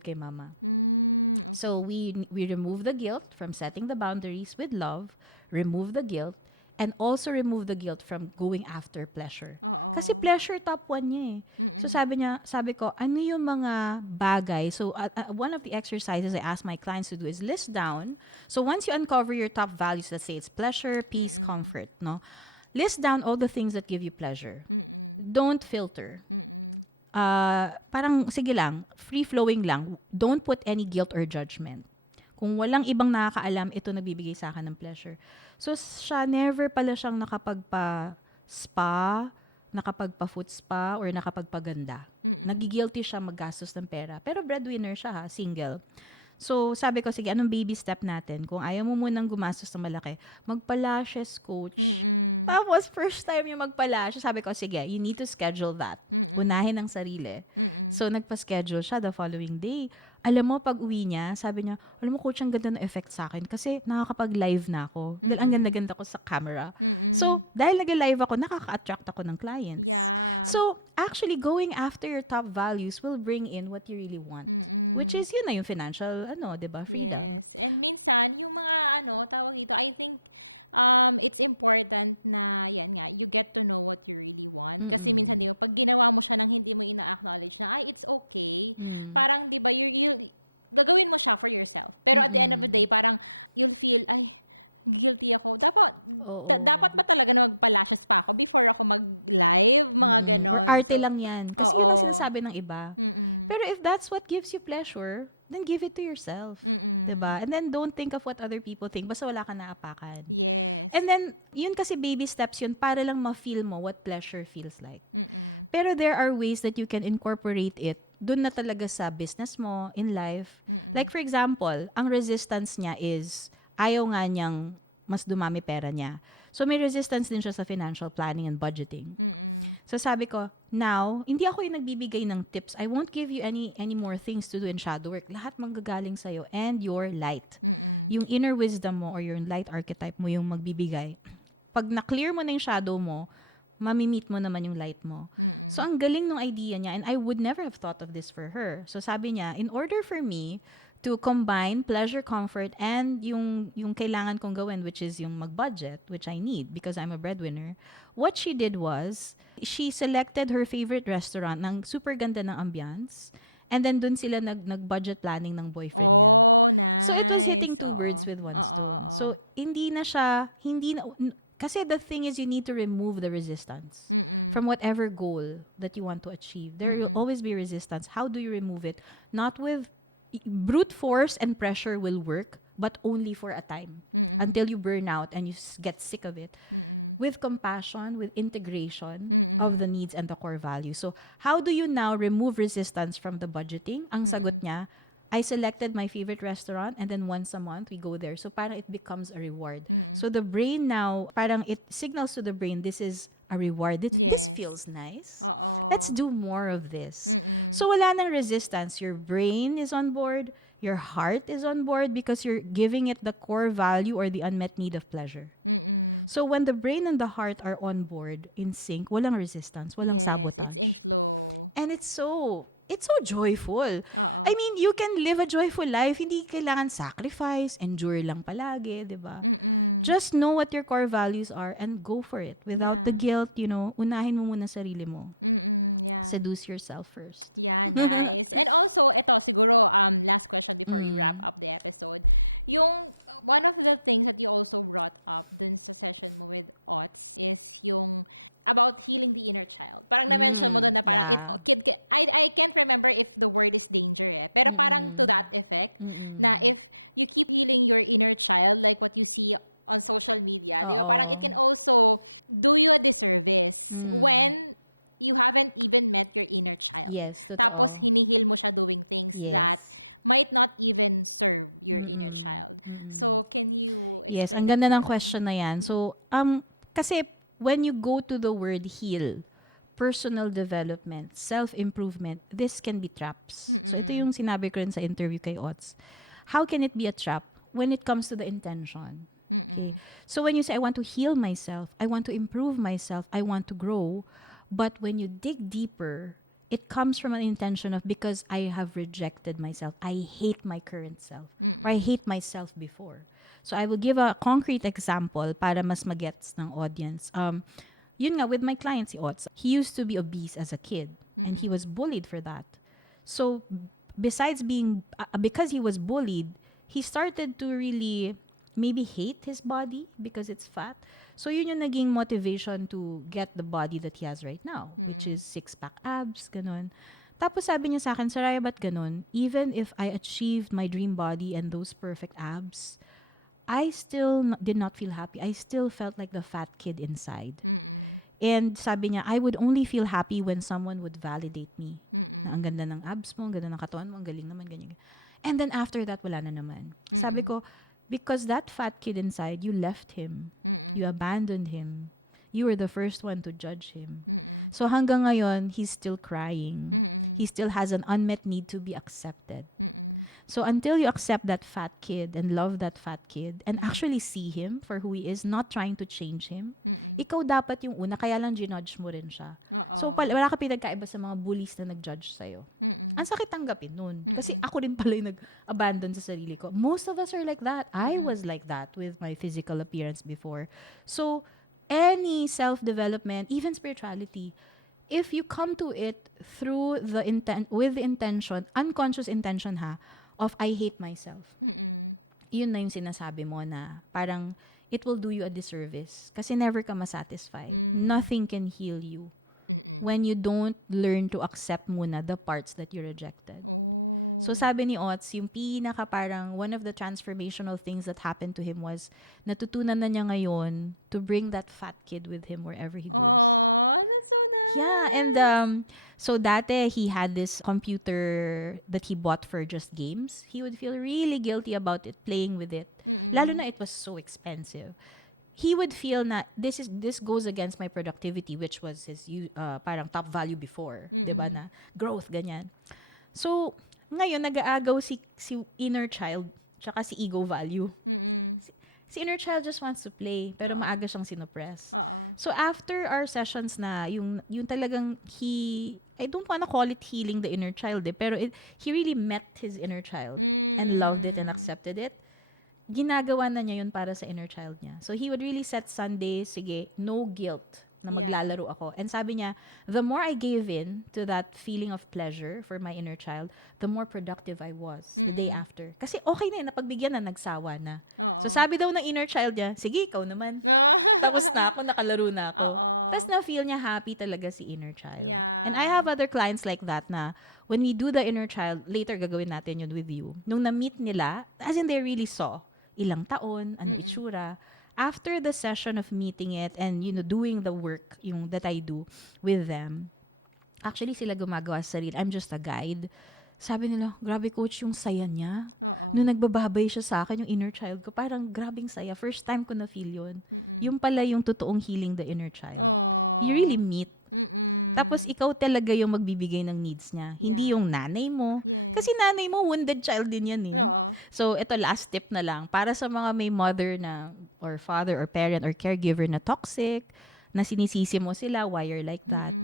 kay mama. Okay. So we remove the guilt from setting the boundaries with love, remove the guilt, and also remove the guilt from going after pleasure. Oo. Kasi pleasure top 1 niya eh. So sabi ko, ano yung mga bagay? So one of the exercises I ask my clients to do is list down. So once you uncover your top values, let's say it's pleasure, peace, comfort, no? List down all the things that give you pleasure. Don't filter. Parang sige lang, free-flowing lang. Don't put any guilt or judgment. Kung walang ibang nakakaalam, ito nagbibigay sa akin ng pleasure. So, siya, never pala siyang nakapagpa-spa, nakapagpa-foot spa, or nakapagpaganda. Nagigilty siya maggastos ng pera. Pero breadwinner siya ha, single. So, sabi ko, sige, anong baby step natin? Kung ayaw mo munang gumastos ng malaki, magpa-lashes, coach. Tapos, first time yung magpa-lashes, sabi ko, sige, you need to schedule that. Unahin ang sarili. So, nagpa-schedule siya the following day. Alam mo, pag uwi niya, sabi niya, alam mo, coach, ang ganda ng effect sa akin kasi nakakapag-live na ako. Dahil ang ganda-ganda ko sa camera. So, dahil nag-live ako, nakaka-attract ako ng clients. Yeah. So, actually, going after your top values will bring in what you really want. Which is, yun na yung financial, diba, freedom. Yes. And minsan, yung mga, tawag dito, I think, it's important na, yan nga, you get to know what you really want. Kasi minsan, di ba, pag ginawa mo siya nang hindi mo ina-acknowledge na, it's okay. Parang, di ba, gagawin mo siya for yourself. Pero at the end of the day, parang, you'll feel, guilty ako. Dapat ba talaga na magpa-lashes pa ako before ako mag-live? Mga ganon. Or arte lang yan. Kasi yun ang sinasabi ng iba. Pero if that's what gives you pleasure, then give it to yourself. Diba? And then don't think of what other people think. Basta wala ka naapakan. Yes. And then, yun kasi baby steps yun para lang ma-feel mo what pleasure feels like. Pero there are ways that you can incorporate it dun na talaga sa business mo, in life. Like for example, ang resistance niya is ayaw nga niyang mas dumami pera niya. So, may resistance din siya sa financial planning and budgeting. So, sabi ko, now, hindi ako yung nagbibigay ng tips. I won't give you any more things to do in shadow work. Lahat manggagaling sa'yo and your light. Yung inner wisdom mo or your light archetype mo yung magbibigay. Pag na-clear mo na yung shadow mo, mamimit mo naman yung light mo. So, ang galing ng idea niya, and I would never have thought of this for her. So, sabi niya, in order for me to combine pleasure, comfort, and yung kailangan kong gawin, which is yung mag-budget, which I need because I'm a breadwinner. What she did was, she selected her favorite restaurant ng super ganda ng ambiance, and then dun sila nag-budget planning ng boyfriend niya. Nice. So it was hitting two Oo. birds with one stone. So kasi the thing is you need to remove the resistance from whatever goal that you want to achieve. There will always be resistance. How do you remove it? Not with brute force and pressure will work, but only for a time until you burn out and you get sick of it. With compassion, with integration of the needs and the core values. So, how do you now remove resistance from the budgeting? Ang sagot niya, I selected my favorite restaurant and then once a month we go there. So, parang it becomes a reward. So, the brain now, parang it signals to the brain, this is a reward. This Yes. feels nice. Oo. Let's do more of this. Mm-mm. So wala nang resistance. Your brain is on board. Your heart is on board because you're giving it the core value or the unmet need of pleasure. Mm-mm. So when the brain and the heart are on board, in sync, walang resistance, walang Yes, sabotage. it's in flow. And it's so joyful. Oo. I mean, you can live a joyful life. Hindi kailangan sacrifice, endure lang palagi, di ba? Mm-mm. Just know what your core values are and go for it. Without the Yeah. guilt, unahin mo muna sarili mo. Mm-mm. Yeah. Seduce yourself first. Yeah, nice. And also, ito siguro last question before we wrap up the episode. Yung one of the things that you also brought up dun sa session mo with Ots is yung about healing the inner child. Parang na-mention mo doon na parang I can't remember if the word is danger pero parang to that effect na if you keep healing your inner child like what you see on social media, di ba? Parang it can also do you a disservice when you haven't even met your inner child. Yes, totoo. Tapos hinihil mo siya doing things Yes. that might not even serve your inner child. So can you Yes, explain ang that ganda ng further? question na yan. So, kasi when you go to the word heal, personal development, self-improvement, this can be traps. So, ito yung sinabi ko rin sa interview kay Ots. How can it be a trap when it comes to the intention? Okay. So, when you say, I want to heal myself, I want to improve myself, I want to grow, but when you dig deeper, it comes from an intention of because I have rejected myself. I hate my current self. Or I hate myself before. So I will give a concrete example para mas magets ng audience. Yun nga, with my client, si Ots, he used to be obese as a kid. And he was bullied for that. So besides being, because he was bullied, he started to really maybe hate his body because it's fat. So yun yung naging motivation to get the body that he has right now, which is six-pack abs, ganun. Tapos sabi niya sa akin, Saraya, ba't ganun? Even if I achieved my dream body and those perfect abs, I still did not feel happy. I still felt like the fat kid inside. And sabi niya, I would only feel happy when someone would validate me. Na ang ganda ng abs mo, ang ganda ng katawan mo, ang galing naman, ganyan. And then after that, wala na naman. Sabi ko, because that fat kid inside, you left him. You abandoned him. You were the first one to judge him. So hanggang ngayon, he's still crying. He still has an unmet need to be accepted. So until you accept that fat kid and love that fat kid and actually see him for who he is, not trying to change him, ikaw dapat yung una, kaya lang ginudge mo rin siya. So wala ka pinagkaiba sa mga bullies na nag-judge sa'yo. Ang sakit tanggapin nun. Kasi ako din pala yung nag-abandon sa sarili ko. Most of us are like that. I was like that with my physical appearance before. So, any self-development, even spirituality, if you come to it through with the intention, unconscious intention of I hate myself. Yun na yung sinasabi mo na parang it will do you a disservice kasi never ka masatisfy. Nothing can heal you when you don't learn to accept muna the parts that you rejected. So sabi ni Ots, yung pinaka parang one of the transformational things that happened to him was natutunan na niya ngayon to bring that fat kid with him wherever he goes. Oh, that's so nice. Yeah, and so dati he had this computer that he bought for just games. He would feel really guilty about it, playing with it. Lalo na it was so expensive. He would feel na this goes against my productivity, which was his parang top value before, 'di ba, na growth ganyan. So ngayon nag-aagaw si inner child tsaka si ego value. Si inner child just wants to play pero maaga siyang sinuppress. So after our sessions na yung talagang I don't wanna call it healing the inner child pero he really met his inner child and loved it and accepted it. Ginagawa na niya yun para sa inner child niya. So he would really set Sundays, sige, no guilt na maglalaro ako. And sabi niya, the more I gave in to that feeling of pleasure for my inner child, the more productive I was the day after. Kasi okay na yun, napagbigyan na, nagsawa na. So sabi daw ng inner child niya, sige, ikaw naman. Tapos na ako, nakalaro na ako. Tapos na-feel niya happy talaga si inner child. Yeah. And I have other clients like that na when we do the inner child, later gagawin natin yun with you. Nung na-meet nila, as in they really saw, ilang taon, ano itsura. After the session of meeting it and, doing the work that I do with them, actually sila gumagawa sa sarili. I'm just a guide. sabi nila, grabe coach yung saya niya. Oo. Nung nagbababay siya sa akin, yung inner child ko, parang grabing saya. First time ko na feel yun. Yung pala yung totoong healing the inner child. Oh. You really meet. Mm-mm. Tapos ikaw talaga yung magbibigay ng needs niya. Hindi Yeah. yung nanay mo. Yes. Kasi nanay mo, wounded child din yan eh. Oo. So, ito last tip na lang. Para sa mga may mother na, or father, or parent, or caregiver na toxic, na sinisisi mo sila, why you're like that.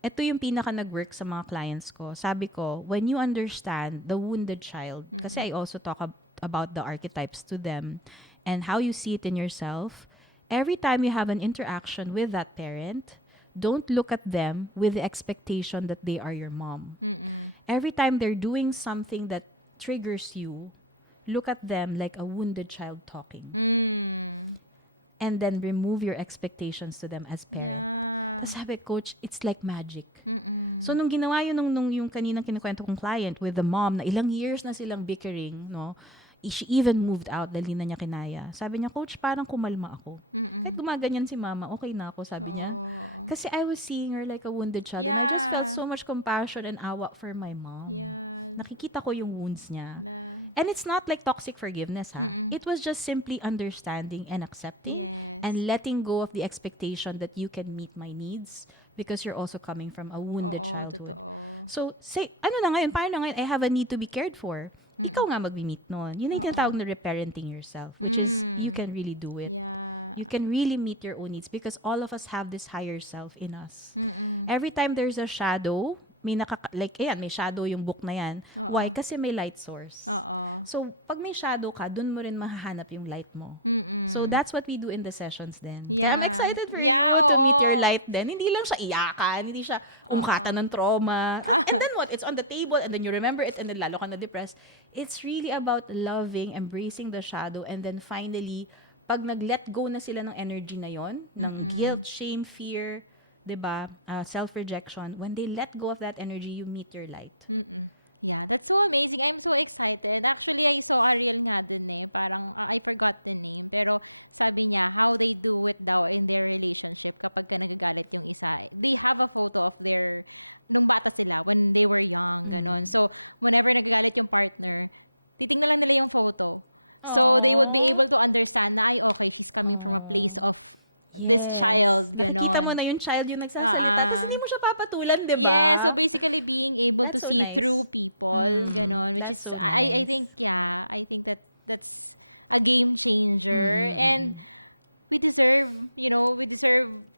Ito yung pinaka nag-work sa mga clients ko. Sabi ko, when you understand the wounded child, kasi I also talk about the archetypes to them, and how you see it in yourself, every time you have an interaction with that parent, don't look at them with the expectation that they are your mom. Every time they're doing something that triggers you, look at them like a wounded child talking. And then remove your expectations to them as parent. Yeah. Tapos sabi, coach, it's like magic. So, nung ginawa yun, nung yung kaninang kinukwento kong client with the mom, na ilang years na silang bickering, no? She even moved out dahil di na niya kinaya. Sabi niya, coach, parang kumalma ako. Kahit gumaganyan si mama, okay na ako, sabi niya. Kasi I was seeing her like a wounded child. And I just Yeah. felt so much compassion and awa for my mom. Yeah. Nakikita ko yung wounds niya. La- And it's not like toxic forgiveness, ha? It was just simply understanding and accepting Yes. and letting go of the expectation that you can meet my needs because you're also coming from a wounded Oo, childhood. totoo. So, say, ano na ngayon? Paano na ngayon? I have a need to be cared for. Ikaw nga mag-meet nun. Yun yung tinatawag na reparenting yourself, which is, you can really do it. Yeah. You can really meet your own needs because all of us have this higher self in us. Every time there's a shadow, may may shadow yung book na yan. Why? Kasi may light source. Oo. So, pag may shadow ka, dun mo rin mahahanap yung light mo. So, that's what we do in the sessions then. Yeah. Kaya I'm excited for Yeah, you to meet oo. your light then. Hindi lang siya iyakan, hindi siya umkata ng trauma. And then what? It's on the table and then you remember it and then lalo ka na-depressed. It's really about loving, embracing the shadow, and then finally, pag nag-let go na sila ng energy na yon, ng guilt, shame, fear, 'di ba? Self-rejection, when they let go of that energy, you meet your light. Yeah, that's so amazing. I'm so excited. Actually, I saw a reel nga dun eh. Parang, I forgot the name. Pero sabi niya, how they do it daw in their relationship kapag ka nagagalit yung isa. They have a photo of their, nung bata sila, when they were young, ganon. So, whenever nagagalit yung partner, titingnan lang nila yung photo. So, they would be able to understand na, ay, okay, she's coming from a place of this child, ganon. Nakikita mo na yung child yung nagsasalita, tapos hindi mo siya papatulan, di ba? Yeah, so basically being able to That's so see nice. through people, ganon, which That's is so I think that's a game changer, and we deserve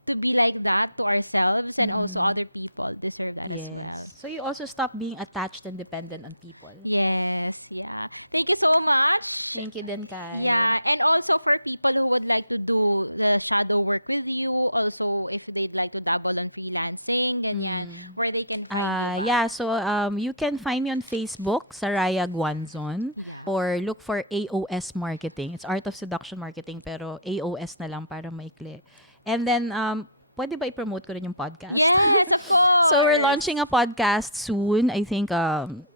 to be like that to ourselves, and also other people deserve that as Yes. well. So you also stop being attached and dependent on people. Yes, yeah. Thank you so much. Thank you din, Kai. Yeah, and also for people who would like to do the shadow work with you, also if they'd like to dabble on freelancing, ganyan, where they can find you ba? Yeah, so you can find me on Facebook, Saraya Guanzon, Yeah. or look for AOS Marketing. It's Art of Seduction Marketing, pero AOS na lang para maikli. And then, pwede ba i-promote ko rin yung podcast? Yes, of course. So we're launching a podcast soon. I think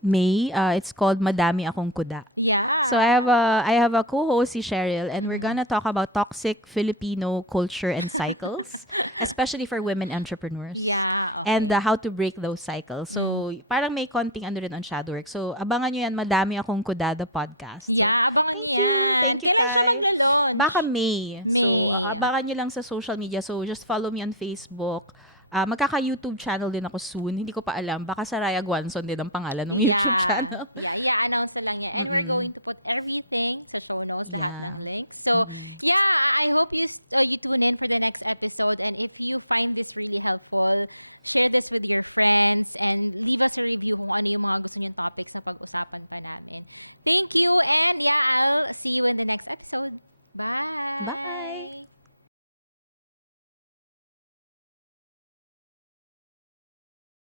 May. It's called Madami Akong Kuda. Yeah. So I have a co-host, si Cheryl, and we're gonna talk about toxic Filipino culture and cycles, especially for women entrepreneurs. Yeah, okay. And how to break those cycles. So parang may konting ano rin on shadow work. So abangan nyo yan, Madami Akong Kuda, the podcast. Yeah, abangan niyo yan. Thank you, Kailan siya Kai. magla-launch? Baka May. May. So, abangan nyo lang sa social media. So, just follow me on Facebook. Magkaka-YouTube channel din ako soon. Hindi ko pa alam. Baka Saraya Guanzon din ang pangalan ng YouTube channel. Yeah, announce na lang yan. And we're going to put everything sa show notes, lahat Yeah. ng links. So, yeah, I hope you tune in for the next episode. And if you find this really helpful, share this with your friends and leave us a review kung ano yung mga gusto nyong topics na pag-usapan pa namin. Thank you, and yeah, I'll see you in the next episode. Bye! Bye!